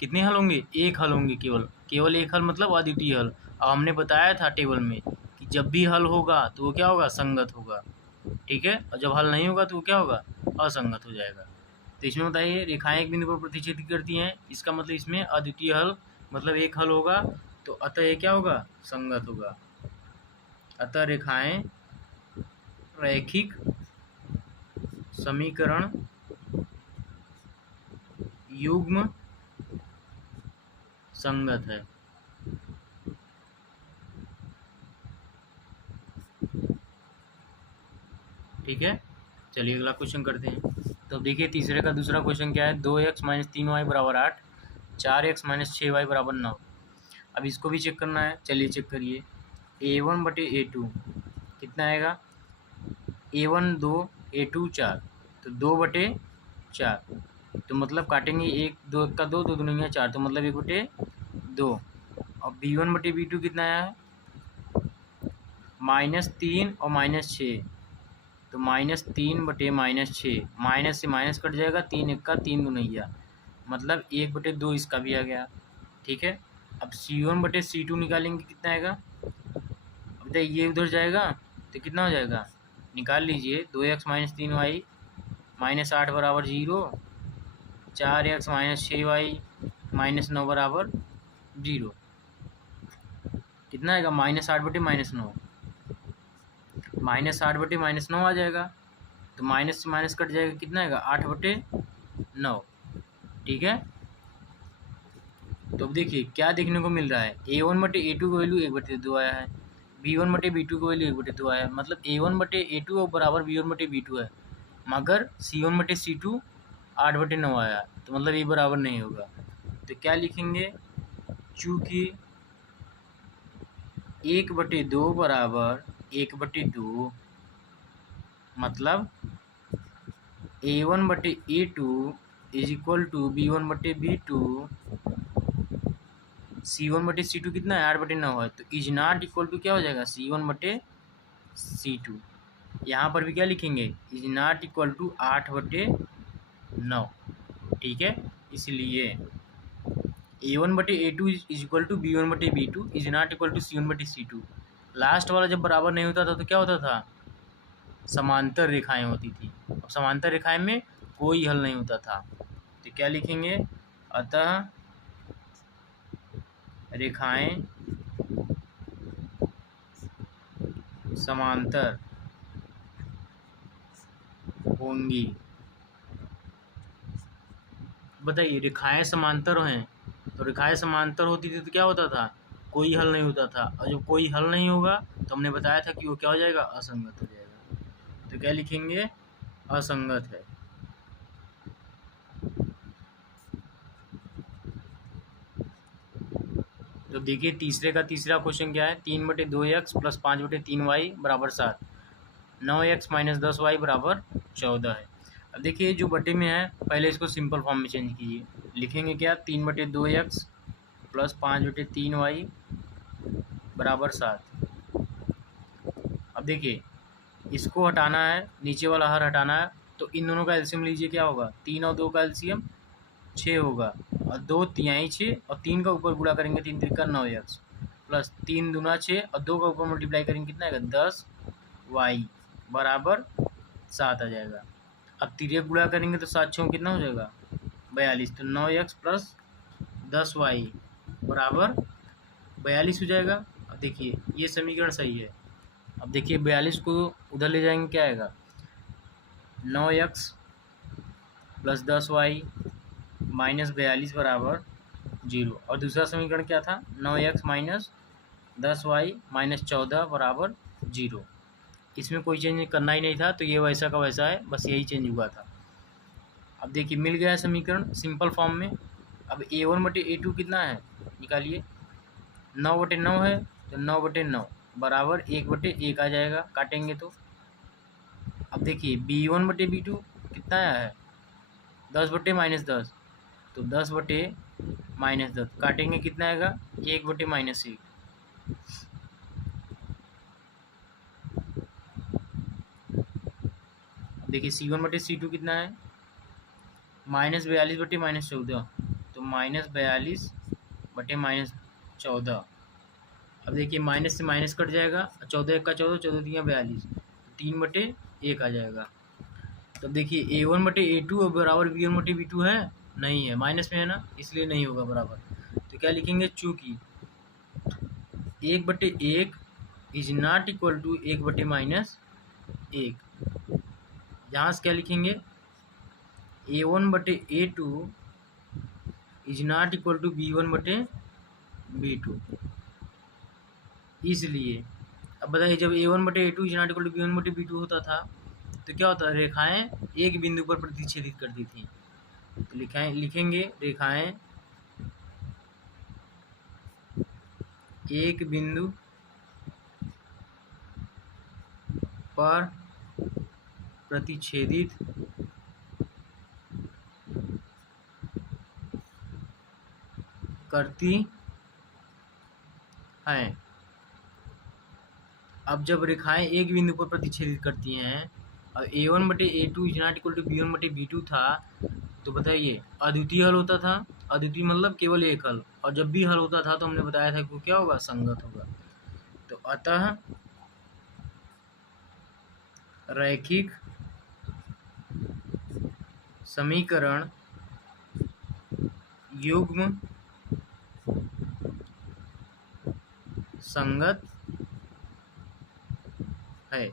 कितने हल होंगे, एक हल होंगे, केवल एक हल, मतलब अद्वितीय हल। अब हमने बताया था टेबल में कि जब भी हल होगा तो वो क्या होगा, संगत होगा, ठीक है, और जब हल नहीं होगा तो वो क्या होगा, असंगत हो जाएगा। तो इसमें बताइए, रेखाएं एक बिंदु पर प्रतिच्छेदित करती हैं, इसका मतलब इसमें अद्वितीय हल, मतलब एक हल होगा, तो अतः ये क्या होगा, संगत होगा। अतः रेखाएं रैखिक समीकरण युग्म संगत है। ठीक है, चलिए अगला क्वेश्चन करते हैं। तो देखिए तीसरे का दूसरा क्वेश्चन क्या है, 2x माइनस 3y बराबर 8, 4x माइनस 6y बराबर 9। अब इसको भी चेक करना है, चलिए चेक करिए। a1 बटे a2 कितना आएगा, a1 2, a2 4, तो 2 बटे 4, तो मतलब काटेंगे, एक दो का दो, दो दूनी 4, तो मतलब 1 बटे 2। और b1 बटे b2 कितना आया है, -3 और -6, तो -3 बटे -6, माइनस से माइनस कट जाएगा, 3 1 का 3 दूनैया, मतलब 1 बटे 2 इसका भी आ गया। ठीक है, अब c1 बटे c2 निकालेंगे, कितना आएगा, अब बताइए, ये उधर जाएगा तो कितना हो जाएगा, निकाल लीजिए, 2x माइनस 3y माइनस 8 बराबर 0, 4x माइनस 6y माइनस 9 बराबर 0, कितना आएगा, -8 बटे -9, -8 बटे -9 आ जाएगा, तो माइनस से माइनस कट जाएगा, कितना आएगा, 8 बटे 9। ठीक है, तो अब देखिए क्या देखने को मिल रहा है, a1 बटे a2 की वैल्यू 1 बटे 2 आया है, b1 बटे b2 की वैल्यू 1 बटे 2 आया है, मतलब a1 बटे a2 और बराबर b1 बटे b2 है, मगर c1 बटे c2 8 बटे 9 आया, तो मतलब ये बराबर नहीं होगा। तो क्या लिखेंगे, चूँकि 1 बटे 2 बराबर 1 बटे 2, मतलब a1 बटे a2 is equal to b1 बटे b2, c1 बटे c2 कितना है, 8 बटे 9 है, तो इज नॉट इक्वल टू क्या हो जाएगा, c1 बटे c2। यहाँ पर भी क्या लिखेंगे, इज नॉट इक्वल टू 8 बटे 9। ठीक है, इसलिए a1 बटे a2 is equal to b1 बटे b2 is not equal to c1 बटे c2। लास्ट वाला जब बराबर नहीं होता था तो क्या होता था, समांतर रेखाएं होती थी। अब समांतर रेखाएं में कोई हल नहीं होता था, तो क्या लिखेंगे, अतः रेखाएं समांतर होंगी। बताइए, रेखाएं समांतर हैं, तो रेखाएं समांतर होती थी तो क्या होता था, कोई हल नहीं होता था, और जब कोई हल नहीं होगा तो हमने बताया था कि वो क्या हो जाएगा, असंगत हो जाएगा। तो क्या लिखेंगे, असंगत है। तो देखिए तीसरे का तीसरा क्वेश्चन क्या है, 3 बटे 2x प्लस 5 बटे 3y बराबर 7, 9x माइनस 10y बराबर 14 है। अब देखिए जो बटे में है, पहले इसको सिंपल फॉर्म में चेंज कीजिए, लिखेंगे क्या, 3 बटे 2x प्लस 5 बटे 3y बराबर 7। अब देखिए इसको हटाना है, नीचे वाला हर हटाना है, तो इन दोनों का एलसीएम लीजिए, क्या होगा, 3 और 2 का एलसीएम 6 होगा, और 2 तिहाई 6, और 3 का ऊपर गुणा करेंगे, 3 त्रिका 9x प्लस 3 दूना 6, और 2 का ऊपर मल्टीप्लाई करेंगे, कितना आएगा, 10y बराबर 7 आ जाएगा। अब तिर्यक गुणा करेंगे तो 7 6 कितना हो जाएगा, 42, तो 9x प्लस 10y बराबर 42 हो जाएगा। अब देखिए ये समीकरण सही है। अब देखिए 42 को उधर ले जाएंगे, क्या आएगा, 9x प्लस 10y माइनस 42 बराबर 0, और दूसरा समीकरण क्या था, 9x माइनस 10y माइनस 14 बराबर 0। इसमें कोई चेंज करना ही नहीं था, तो ये वैसा का वैसा है, बस यही चेंज हुआ था। अब देखिए मिल गया समीकरण सिंपल फॉर्म में। अब A1/A2 कितना है निकालिए, 9/9 है, तो 9/9 बराबर 1/1 आ जाएगा, काटेंगे तो। अब देखिए B1/B2 कितना है, 10/-10, तो 10/-10 काटेंगे कितना आएगा, 1/-1। देखिए C1/C2 कितना है, -42/-14, तो -42/-14। अब देखिए माइनस से माइनस कट जाएगा, 14 1 का 14, 14 3 42, 3/1 आ जाएगा। तो देखिए A1/A2 बराबर B1/B2 है, नहीं है, माइनस में है ना, इसलिए नहीं होगा बराबर। तो क्या लिखेंगे, चूँकि 1/1 इज नॉट इक्वल टू 1/-1, यहाँ से क्या लिखेंगे, A1/A2 is not equal to B1/B2। इसलिए अब बताइए, जब A1/A2 is not equal to B1/B2 होता था तो क्या होता है, रेखाएं एक बिंदु पर प्रतिच्छेदित करती थी। तो लिखेंगे रेखाएं एक बिंदु पर प्रतिच्छेदित करती हैं। अब जब रेखाएं एक बिंदु पर प्रतिच्छेदित करती हैं और A1/A2 is not equal to B1/B2 था, तो बताइए अद्वितीय हल होता था, अद्वितीय मतलब केवल एक हल, और जब भी हल होता था तो हमने बताया था कि क्या होगा, संगत होगा। तो अतः रैखिक समीकरण युग्म संगत है।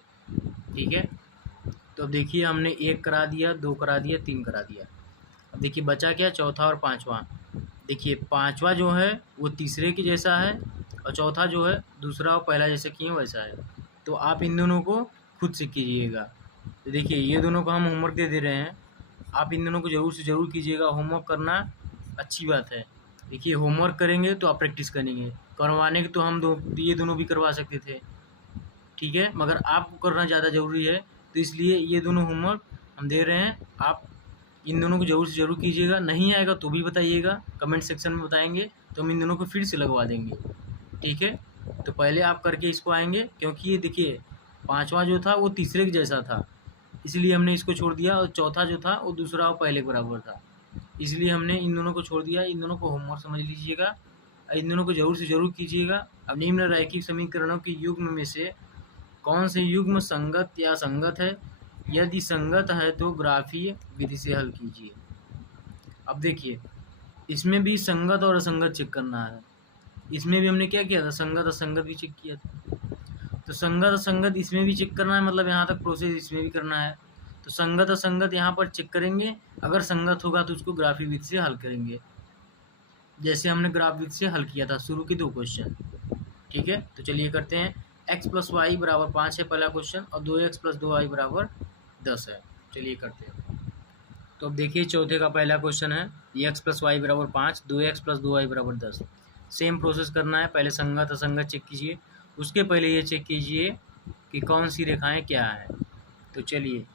ठीक है, तो अब देखिए हमने 1 करा दिया, 2 करा दिया, 3 करा दिया। अब देखिए बचा क्या, चौथा और पांचवा। देखिए पांचवा जो है वो तीसरे के जैसा है, और चौथा जो है दूसरा और पहला जैसे किए वैसा है। तो आप इन दोनों को खुद से कीजिएगा। तो देखिए ये दोनों को हम होमवर्क दे रहे हैं, आप इन दोनों को ज़रूर से ज़रूर कीजिएगा। होमवर्क करना अच्छी बात है। देखिए होमवर्क करेंगे तो आप प्रैक्टिस करेंगे, करवाने के तो हम ये दोनों भी करवा सकते थे, ठीक है, मगर आपको करना ज़्यादा ज़रूरी है, तो इसलिए ये दोनों होमवर्क हम दे रहे हैं। आप इन दोनों को ज़रूर से ज़रूर कीजिएगा। नहीं आएगा तो भी बताइएगा, कमेंट सेक्शन में बताएंगे, तो हम इन दोनों को फिर से लगवा देंगे। ठीक है, तो पहले आप करके इसको आएंगे, क्योंकि ये देखिए पांचवा जो था वो तीसरे के जैसा था, इसलिए हमने इसको छोड़ दिया, और चौथा जो था वो दूसरा और पहले के बराबर था, इसलिए हमने इन दोनों को छोड़ दिया। इन दोनों को होमवर्क समझ लीजिएगा, इन दोनों को ज़रूर से ज़रूर कीजिएगा। अब निम्न रैखिक समीकरणों के युग्म में से कौन से युग्म संगत या असंगत है, यदि संगत है तो ग्राफीय विधि से हल कीजिए। अब देखिए इसमें भी संगत और असंगत चेक करना है। इसमें भी हमने क्या किया था, संगत असंगत भी चेक किया था। तो संगत असंगत इसमें भी चेक करना है, मतलब यहाँ तक प्रोसेस इसमें भी करना है। तो संगत असंगत यहाँ पर चेक करेंगे, अगर संगत होगा तो उसको ग्राफीय विधि से हल करेंगे, जैसे हमने ग्राफ विधि से हल किया था शुरू के 2 क्वेश्चन। ठीक है, तो चलिए करते हैं। x + y = 5 है पहला क्वेश्चन, और 2x + 2y = 10 है। चलिए करते हैं। तो अब देखिए चौथे का पहला क्वेश्चन है, x + y = 5, 2x + 2y = 10। Same process करना है, पहले संगत असंगत चेक कीजिए, उसके पहले ये चेक कीजिए कि कौन सी रेखाएं क्या है। तो चलिए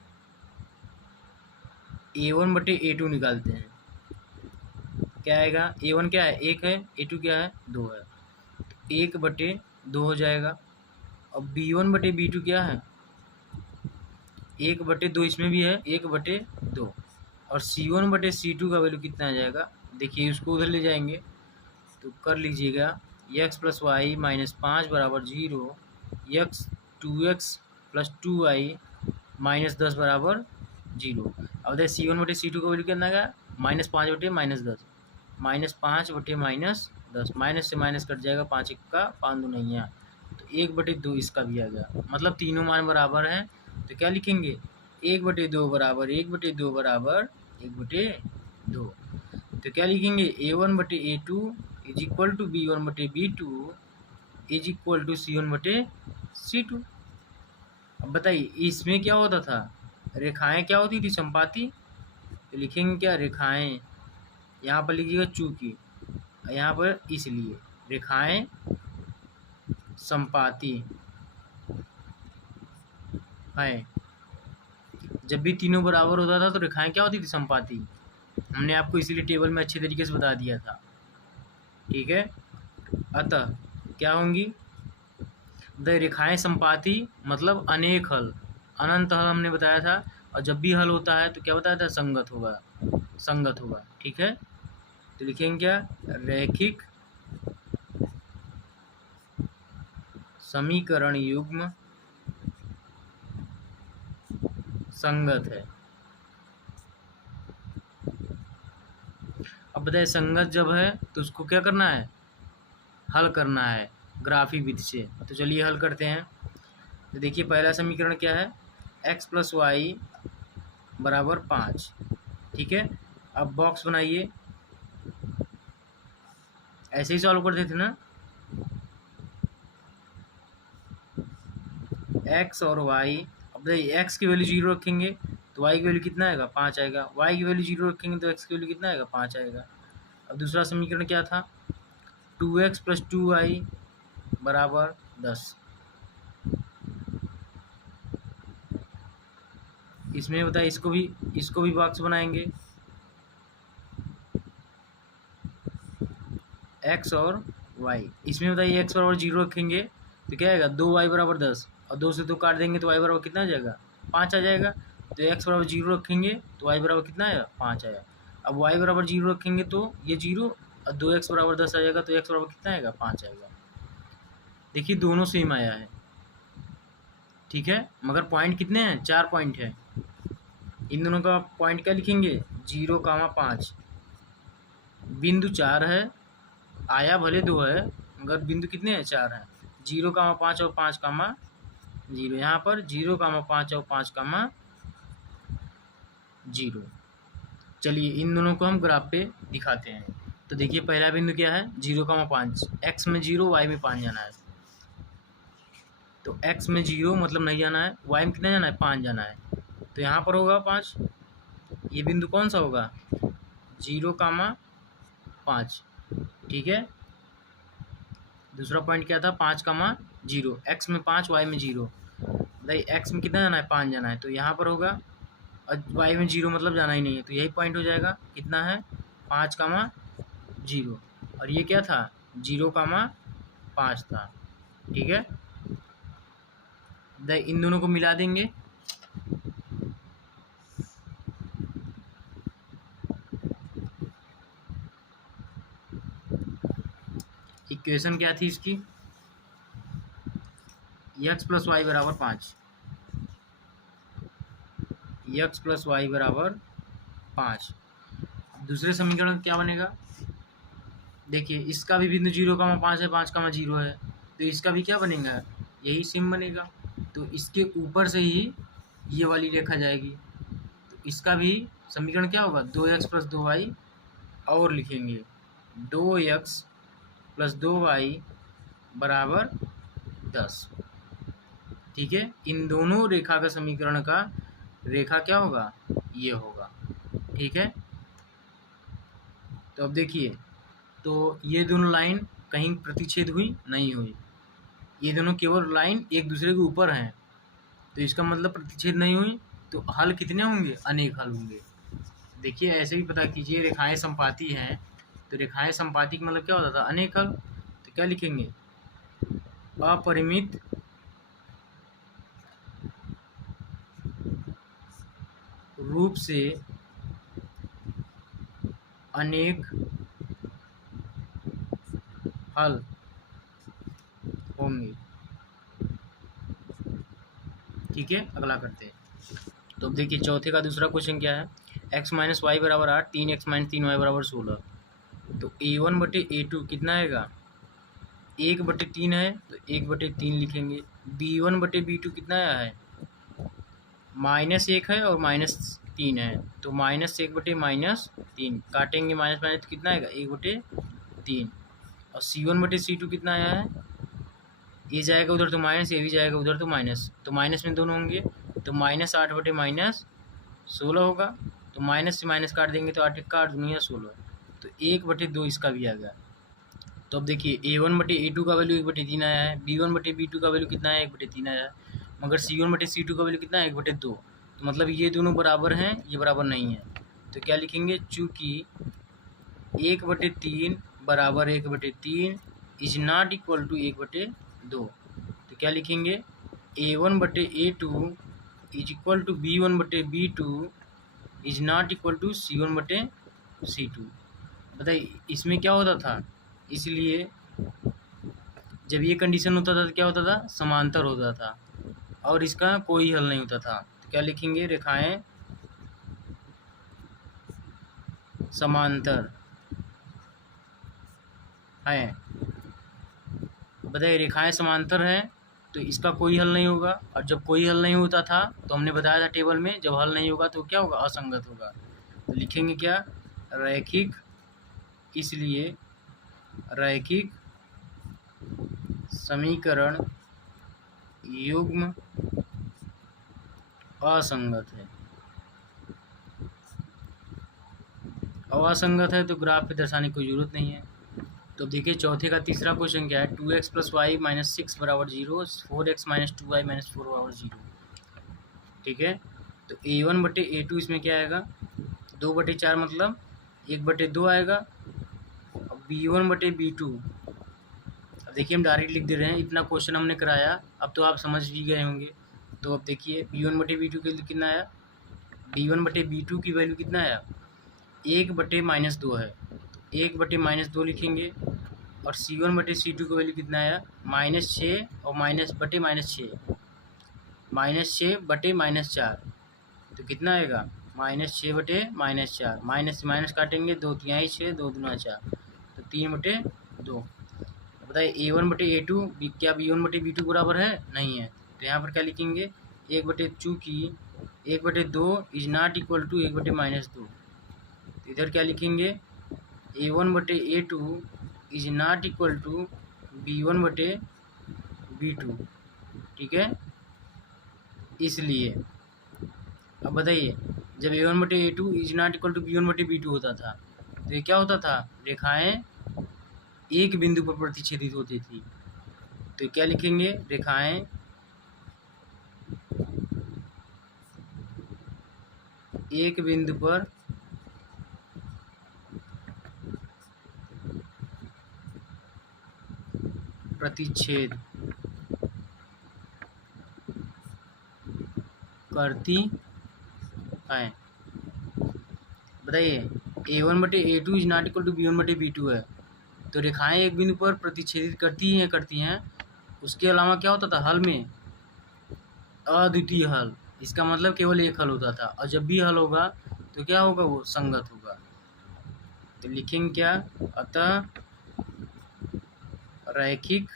A1/A2 निकालते हैं। क्या आएगा, A1 क्या है, 1 है, A2 क्या है, 2 है, 1/2 हो जाएगा। अब B1/B2 क्या है, 1/2 इसमें भी है, 1/2। और C1/C2 का वैल्यू कितना आ जाएगा, देखिए उसको उधर ले जाएंगे तो कर लीजिएगा। x + y - 5 = 0, 2x + 2y - 10 = 0। अब देखिए C1/C2 का वैल्यू कितना आएगा, -5/-10, -5/-10, माइनस से माइनस कट जाएगा, 5 1 का 5 2 नहीं है, तो 1/2 इसका भी आ गया, मतलब तीनों मान बराबर हैं। तो क्या लिखेंगे, 1/2 बराबर 1/2 बराबर 1/2। तो क्या लिखेंगे, A1/A2 = B1/B2 = C1/C2। अब बताइए इसमें क्या होता था, रेखाएं क्या होती थी, संपाती। तो लिखेंगे क्या, रेखाएं, यहाँ पर लिखिएगा चूंकि, यहाँ पर इसलिए रेखाएं संपाती हैं। जब भी तीनों बराबर होता था तो रेखाएं क्या होती थी, संपाती। हमने आपको इसीलिए टेबल में अच्छे तरीके से बता दिया था, ठीक है। अतः क्या होंगी, द रेखाएं संपाती मतलब अनेक हल, अनंत हल हमने बताया था। और जब भी हल होता है तो क्या बताया था, संगत होगा, संगत होगा, ठीक है। तो लिखेंगे क्या, रैखिक समीकरण युग्म संगत है। अब बताइए संगत जब है तो उसको क्या करना है, हल करना है ग्राफी विधि से। तो चलिए हल करते हैं। तो देखिए पहला समीकरण क्या है, x + y = 5, ठीक है। अब बॉक्स बनाइए, ऐसे ही सॉल्व करते थे ना, x और y। अब x की वैल्यू 0 रखेंगे तो y की वैल्यू कितना आएगा, 5 आएगा। y की वैल्यू 0 रखेंगे तो x की वैल्यू कितना आएगा, 5 आएगा। अब दूसरा समीकरण क्या था, 2x + 2y = 10। इसमें बताइए इसको भी बॉक्स बनाएंगे, x और y। इसमें बताइए x = 0 रखेंगे तो क्या आएगा, 2y = 10, और 2 से 2 काट देंगे तो y बराबर कितना आ जाएगा, 5 आ जाएगा। तो x = 0 रखेंगे तो y बराबर कितना आएगा, 5 आएगा। अब y = 0 रखेंगे तो ये 0, और 2x = 10 आ जाएगा तो x बराबर कितना आएगा, 5 आएगा। देखिए दोनों सेम आया है, ठीक है, मगर पॉइंट कितने हैं, 4 पॉइंट है। इन दोनों का पॉइंट क्या लिखेंगे, 0,5। बिंदु 4 है, आया भले 2 है मगर बिंदु कितने हैं, 4 हैं। 0,5 और 5,0। यहाँ पर 0,5 और 5,0। चलिए इन दोनों को हम ग्राफ पे दिखाते हैं। तो देखिए पहला बिंदु क्या है, 0,5, x में 0 y में 5 जाना है। तो x में 0 मतलब नहीं जाना है, y में कितना जाना है, 5 जाना है। तो यहाँ पर होगा 5। ये बिंदु कौन सा होगा, 0,5, ठीक है। दूसरा पॉइंट क्या था, 5,0, x में 5 y में 0। भाई x में कितना जाना है, 5 जाना है, तो यहाँ पर होगा। और y में 0 मतलब जाना ही नहीं है, तो यही पॉइंट हो जाएगा। कितना है, 5,0। और ये क्या था, 0,5 था, ठीक है। इन दोनों को मिला देंगे, इक्वेशन क्या थी इसकी, x + y = 5, x + y = 5। दूसरे समीकरण क्या बनेगा, देखिए इसका भी बिंदु 0,5 है, 5,0 है, तो इसका भी क्या बनेगा, यही सेम बनेगा। तो इसके ऊपर से ही ये वाली रेखा जाएगी, तो इसका भी समीकरण क्या होगा, 2x + 2y, और लिखेंगे 2x + 2y = 10, ठीक है। इन दोनों रेखा का समीकरण का रेखा क्या होगा, ये होगा, ठीक है। तो अब देखिए, तो ये दोनों लाइन कहीं प्रतिच्छेद हुई नहीं हुई, ये दोनों केवल लाइन एक दूसरे के ऊपर हैं, तो इसका मतलब प्रतिच्छेद नहीं हुई। तो हल कितने होंगे, अनेक हल होंगे। देखिए ऐसे भी पता कीजिए, रेखाएं संपाती हैं, तो रेखाएं संपाती का मतलब क्या होता था, अनेक हल। तो क्या लिखेंगे, अपरिमित रूप से अनेक हल होंगे, ठीक है। अगला करते हैं। तो अब देखिए चौथे का दूसरा क्वेश्चन क्या है, x - y = 8, 3x - 3y = 16। तो a1/a2 कितना आएगा, 1/3 है तो 1/3 लिखेंगे। b1/b2 कितना आया है, -1 है और -3 है, तो -1/-3 काटेंगे, माइनस माइनस तो कितना आएगा, 1/3। और c1/c2 कितना आया है, ये जाएगा उधर तो माइनस, ये भी जाएगा उधर तो माइनस, तो माइनस में दोनों होंगे, तो -8/-16 होगा। तो माइनस से माइनस काट देंगे तो 8 का 8 दूनी 16, तो 1/2 इसका भी आ गया। तो अब देखिए A1/A2 का वैल्यू 1/3 आया है, B1/B2 का वैल्यू कितना है 1/3 आया है, मगर C1/C2 का वैल्यू कितना है 1/2। तो मतलब ये दोनों बराबर हैं, ये बराबर नहीं है। तो क्या लिखेंगे, चूँकि 1/3 बराबर 1/3 इज नॉट इक्वल टू 1/2। तो क्या लिखेंगे, A1/A2 is equal to B1/B2 is not equal to C1/C2। बताइए इसमें क्या होता था, इसलिए जब ये कंडीशन होता था तो क्या होता था, समांतर होता था और इसका कोई हल नहीं होता था। तो क्या लिखेंगे, रेखाएं समांतर हैं। बताइए रेखाएं समांतर हैं तो इसका कोई हल नहीं होगा, और जब कोई हल नहीं होता था तो हमने बताया था टेबल में, जब हल नहीं होगा तो क्या होगा, असंगत होगा। तो लिखेंगे क्या, रैखिक, इसलिए रैखिक समीकरण युग्म असंगत है। और असंगत है तो ग्राफ पे दर्शाने की कोई जरूरत नहीं है। तो देखिए चौथे का तीसरा क्वेश्चन क्या है, 2x + y - 6 = 0, 4x - 2y - 4 = 0। ठीक है, तो A1/A2 इसमें क्या आएगा, 2/4 मतलब 1/2 आएगा। अब B1/B2, अब देखिए हम डायरेक्ट लिख दे रहे हैं, इतना क्वेश्चन हमने कराया, अब तो आप समझ भी गए होंगे। तो अब देखिए B1/B2 के लिए कितना आया, B1/B2 की वैल्यू कितना आया, 1/-2 है, 1/-2 लिखेंगे। और C1/C2 की वैल्यू कितना आया, -6 और -6, -6/-4, तो कितना आएगा, -6/-4, माइनस से माइनस काटेंगे, 2 तिहाई 6, 2 दूना 4, तो 3/2। बताइए A1/A2 क्या B1/B2 बराबर है, नहीं है। तो यहाँ पर क्या लिखेंगे, चूँकि 1/2 इज नॉट इक्वल टू 1/-2। तो इधर क्या लिखेंगे, A1/A2 is not equal to B1/B2। ठीक है, इसलिए अब बताइए जब A1/A2 is not equal to B1/B2 होता था तो ये क्या होता था, रेखाएं एक बिंदु पर प्रतिच्छेदित होती थी। तो क्या लिखेंगे, रेखाएं एक बिंदु पर प्रतिच्छेद करती हैं। बताइए A1/A2 is not equal to B1/B2 है, तो रेखाएं एक बिंदु पर प्रतिच्छेदित करती हैं। उसके अलावा क्या होता था, हल में अद्वितीय हल, इसका मतलब केवल एक हल होता था, और जब भी हल होगा तो क्या होगा, वो संगत होगा। तो लिखेंगे क्या, अतः रैखिक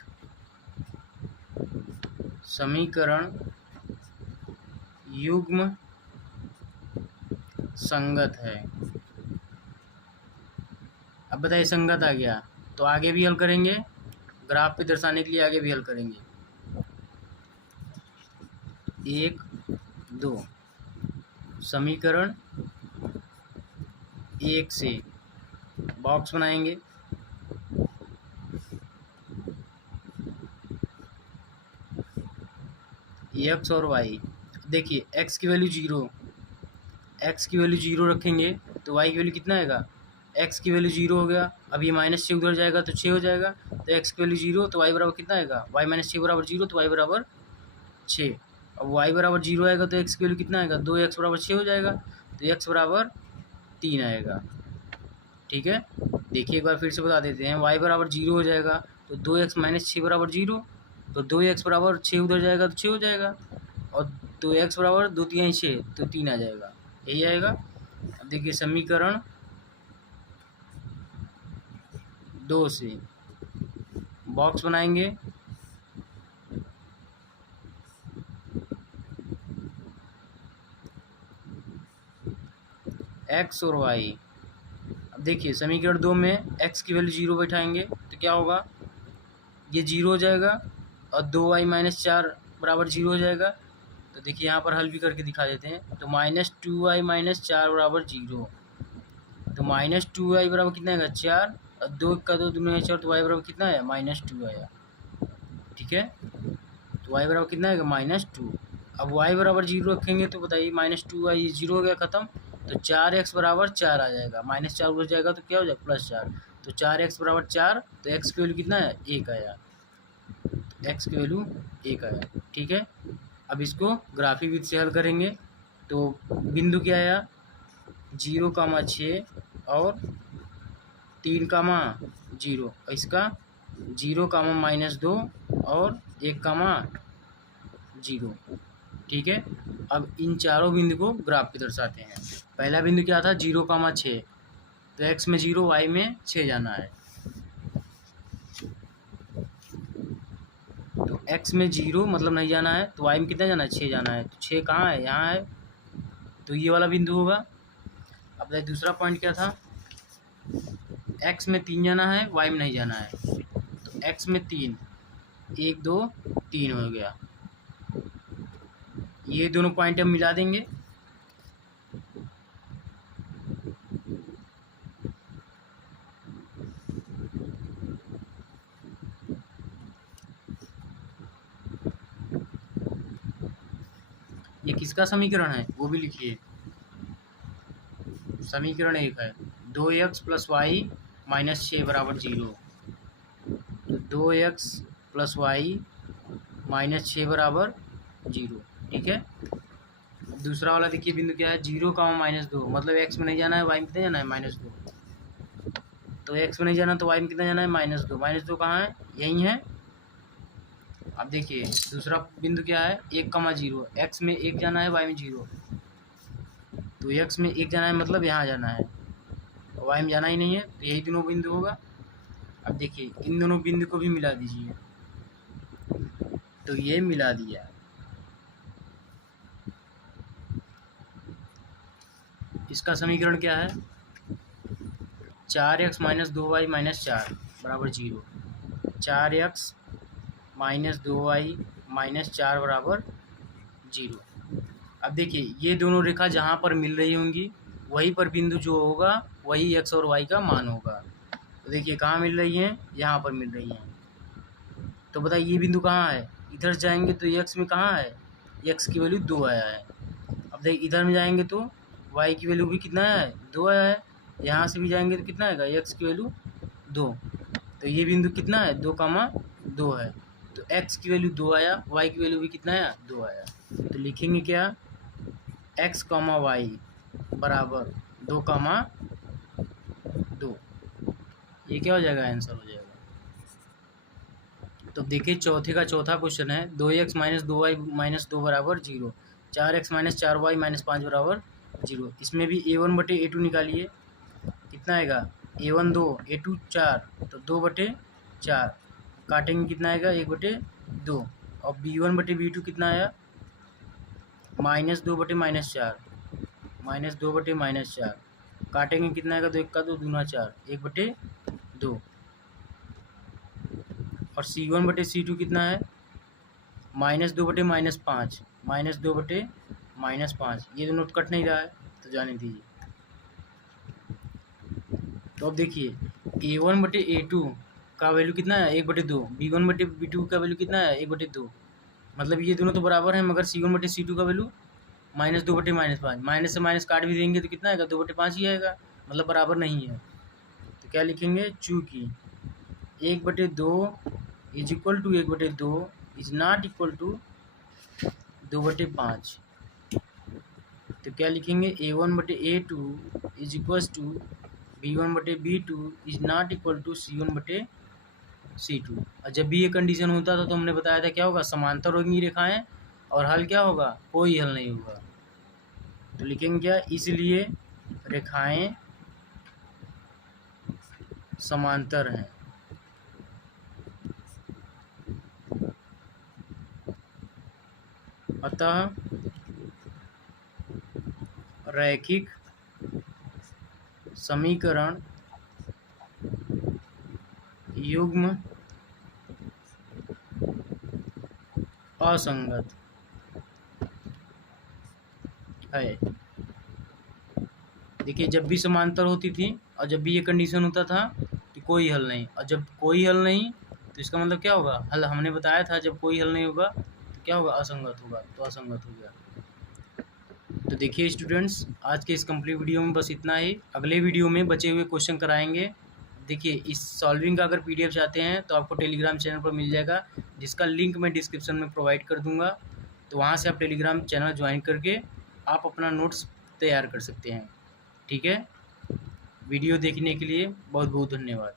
समीकरण युग्म संगत है। अब बताइए संगत आ गया तो आगे भी हल करेंगे, ग्राफ पे दर्शाने के लिए आगे भी हल करेंगे। 1, 2 समीकरण 1 से बॉक्स बनाएंगे, x और y। देखिए x की वैल्यू 0 रखेंगे तो y की वैल्यू कितना आएगा, x की वैल्यू 0 हो गया। अब ये -6 उधर जाएगा तो 6 हो जाएगा, तो x की वैल्यू 0 तो y बराबर कितना आएगा, y - 6 = 0, तो y बराबर 6। अब y बराबर 0 आएगा तो x की वैल्यू कितना आएगा, 2x बराबर 6 हो जाएगा, तो x बराबर 3 आएगा। ठीक है, देखिए एक बार फिर से बता देते हैं, y बराबर 0 हो जाएगा तो 2x - 6 बराबर 0, तो 2x बराबर 6 उधर जाएगा तो 6 हो जाएगा, और 2x बराबर 2 तिहाई 6 तो 3 आ जाएगा, यही आएगा। अब देखिए समीकरण 2 से बॉक्स बनाएंगे, x और y। अब देखिए समीकरण 2 में x की वैल्यू 0 बैठाएंगे तो क्या होगा, ये 0 हो जाएगा, और 2y-4 बराबर 0 हो जाएगा। तो देखिए यहाँ पर हल भी करके दिखा देते हैं। तो -2y-4 बराबर 0। तो -2y बराबर कितना आएगा 4, और 2 का 2 दूनी 4, तो y बराबर कितना है -2 आया। ठीक है, तो y बराबर कितना आएगा -2। अब y बराबर 0 रखेंगे तो बताइए -2y 0 हो गया ख़त्म। तो 4x बराबर 4 आ जाएगा, -4 हो जाएगा तो क्या हो जाएगा +4। तो 4x बराबर 4, तो x की वैल्यू कितना है 1 आया। x की वैल्यू 1 आया। ठीक है, अब इसको ग्राफिक विधि से हल करेंगे। तो बिंदु क्या आया 0,6 और 3,0, इसका 0,-2 और 1,0। ठीक है, अब इन चारों बिंदु को ग्राफ पे दर्शाते हैं। पहला बिंदु क्या था 0,6, तो x में 0 y में 6 जाना है। तो x में 0 मतलब नहीं जाना है, तो y में कितना जाना है 6 जाना है। तो 6 कहाँ है, यहाँ है, तो ये वाला बिंदु होगा। अब दूसरा पॉइंट क्या था, x में 3 जाना है, y में नहीं जाना है। तो x में 3, 1 2 3 हो गया। ये दोनों पॉइंट हम मिला देंगे। ये किसका समीकरण है वो भी लिखिए। समीकरण 1 है 2x + y - 6 बराबर 0। तो 2x + y - 6 बराबर 0। ठीक है, दूसरा वाला देखिए बिंदु क्या है 0,-2, मतलब x में नहीं जाना है, y में कितना जाना है -2। तो x में नहीं जाना तो y में कितना जाना है -2। -2 कहाँ है, यही है। अब देखिए दूसरा बिंदु क्या है 1,0, x में 1 जाना है, y में 0। तो x में 1 जाना है मतलब यहाँ जाना है, y में जाना ही नहीं है, तो यही दोनों बिंदु होगा। अब देखिए इन दोनों बिंदु को भी मिला दीजिए। तो ये मिला दिया। इसका समीकरण क्या है 4x - 2y - 4 बराबर 0। 4x - 2y - 4 बराबर 0। अब देखिए ये दोनों रेखा जहाँ पर मिल रही होंगी वहीं पर बिंदु जो होगा वही x और y का मान होगा। तो देखिए कहाँ मिल रही हैं, यहाँ पर मिल रही हैं। तो बताइए ये बिंदु कहाँ है, इधर जाएंगे तो x में कहाँ है, x की वैल्यू 2 आया है। अब देखिए इधर में जाएंगे तो y की वैल्यू भी कितना है 2 आया है। यहाँ से भी जाएंगे तो कितना आएगा x की वैल्यू 2। तो ये बिंदु कितना है 2,2 है। तो x की वैल्यू 2 आया, y की वैल्यू भी कितना आया 2 आया। तो लिखेंगे क्या x, y बराबर 2,2। ये क्या हो जाएगा आंसर हो जाएगा। तो देखिए चौथे का चौथा क्वेश्चन है 2x - 2y - 2 बराबर 0। 4x - 4y - 5 बराबर 0। इसमें भी a1/a2 निकालिए। कितना आएगा a1 2, a2 4, तो 2/4 काटेंगे कितना आएगा 1/2। और b1/b2 कितना आया -2/-4, -2/-4 काटेंगे कितना आएगा 2 1 का 2 दूना 4, 1/2। और c1/c2 कितना है -2/-5, -2/-5। ये दोनों कट नहीं रहा है तो जाने दीजिए। तो अब देखिए a1/a2 का वैल्यू कितना है 1/2, b1/b2 का वैल्यू कितना है 1/2। मतलब ये दोनों तो बराबर हैं, मगर c1/c2 का वैल्यू -2/-5। माइनस से माइनस काट भी देंगे तो कितना आएगा 2/5 ही आएगा, मतलब बराबर नहीं है। तो क्या लिखेंगे चूँकि 1/2 is equal to 1/2 is not equal to 2/5। तो क्या लिखेंगे a1/a2 is equal to b1/b2 is not equal to c1/c2। और जब भी ये कंडीशन होता था तो हमने बताया था क्या होगा समांतर होंगी रेखाएं, और हल क्या होगा कोई हल नहीं होगा। तो लिखेंगे क्या इसलिए रेखाएं समांतर हैं। अतः रैखिक समीकरण युग्म असंगत है। देखिए जब भी समांतर होती थी और जब भी ये कंडीशन होता था कि कोई हल नहीं, और जब कोई हल नहीं तो इसका मतलब क्या होगा, हल हमने बताया था जब कोई हल नहीं होगा तो क्या होगा, असंगत होगा, तो असंगत हो गया। तो देखिए स्टूडेंट्स, आज के इस कंप्लीट वीडियो में बस इतना ही। अगले वीडियो में बचे हुए क्वेश्चन कराएंगे। देखिए इस सॉल्विंग का अगर पीडीएफ चाहते हैं तो आपको टेलीग्राम चैनल पर मिल जाएगा, जिसका लिंक मैं डिस्क्रिप्शन में प्रोवाइड कर दूंगा। तो वहाँ से आप टेलीग्राम चैनल ज्वाइन करके आप अपना नोट्स तैयार कर सकते हैं। ठीक है, वीडियो देखने के लिए बहुत बहुत धन्यवाद।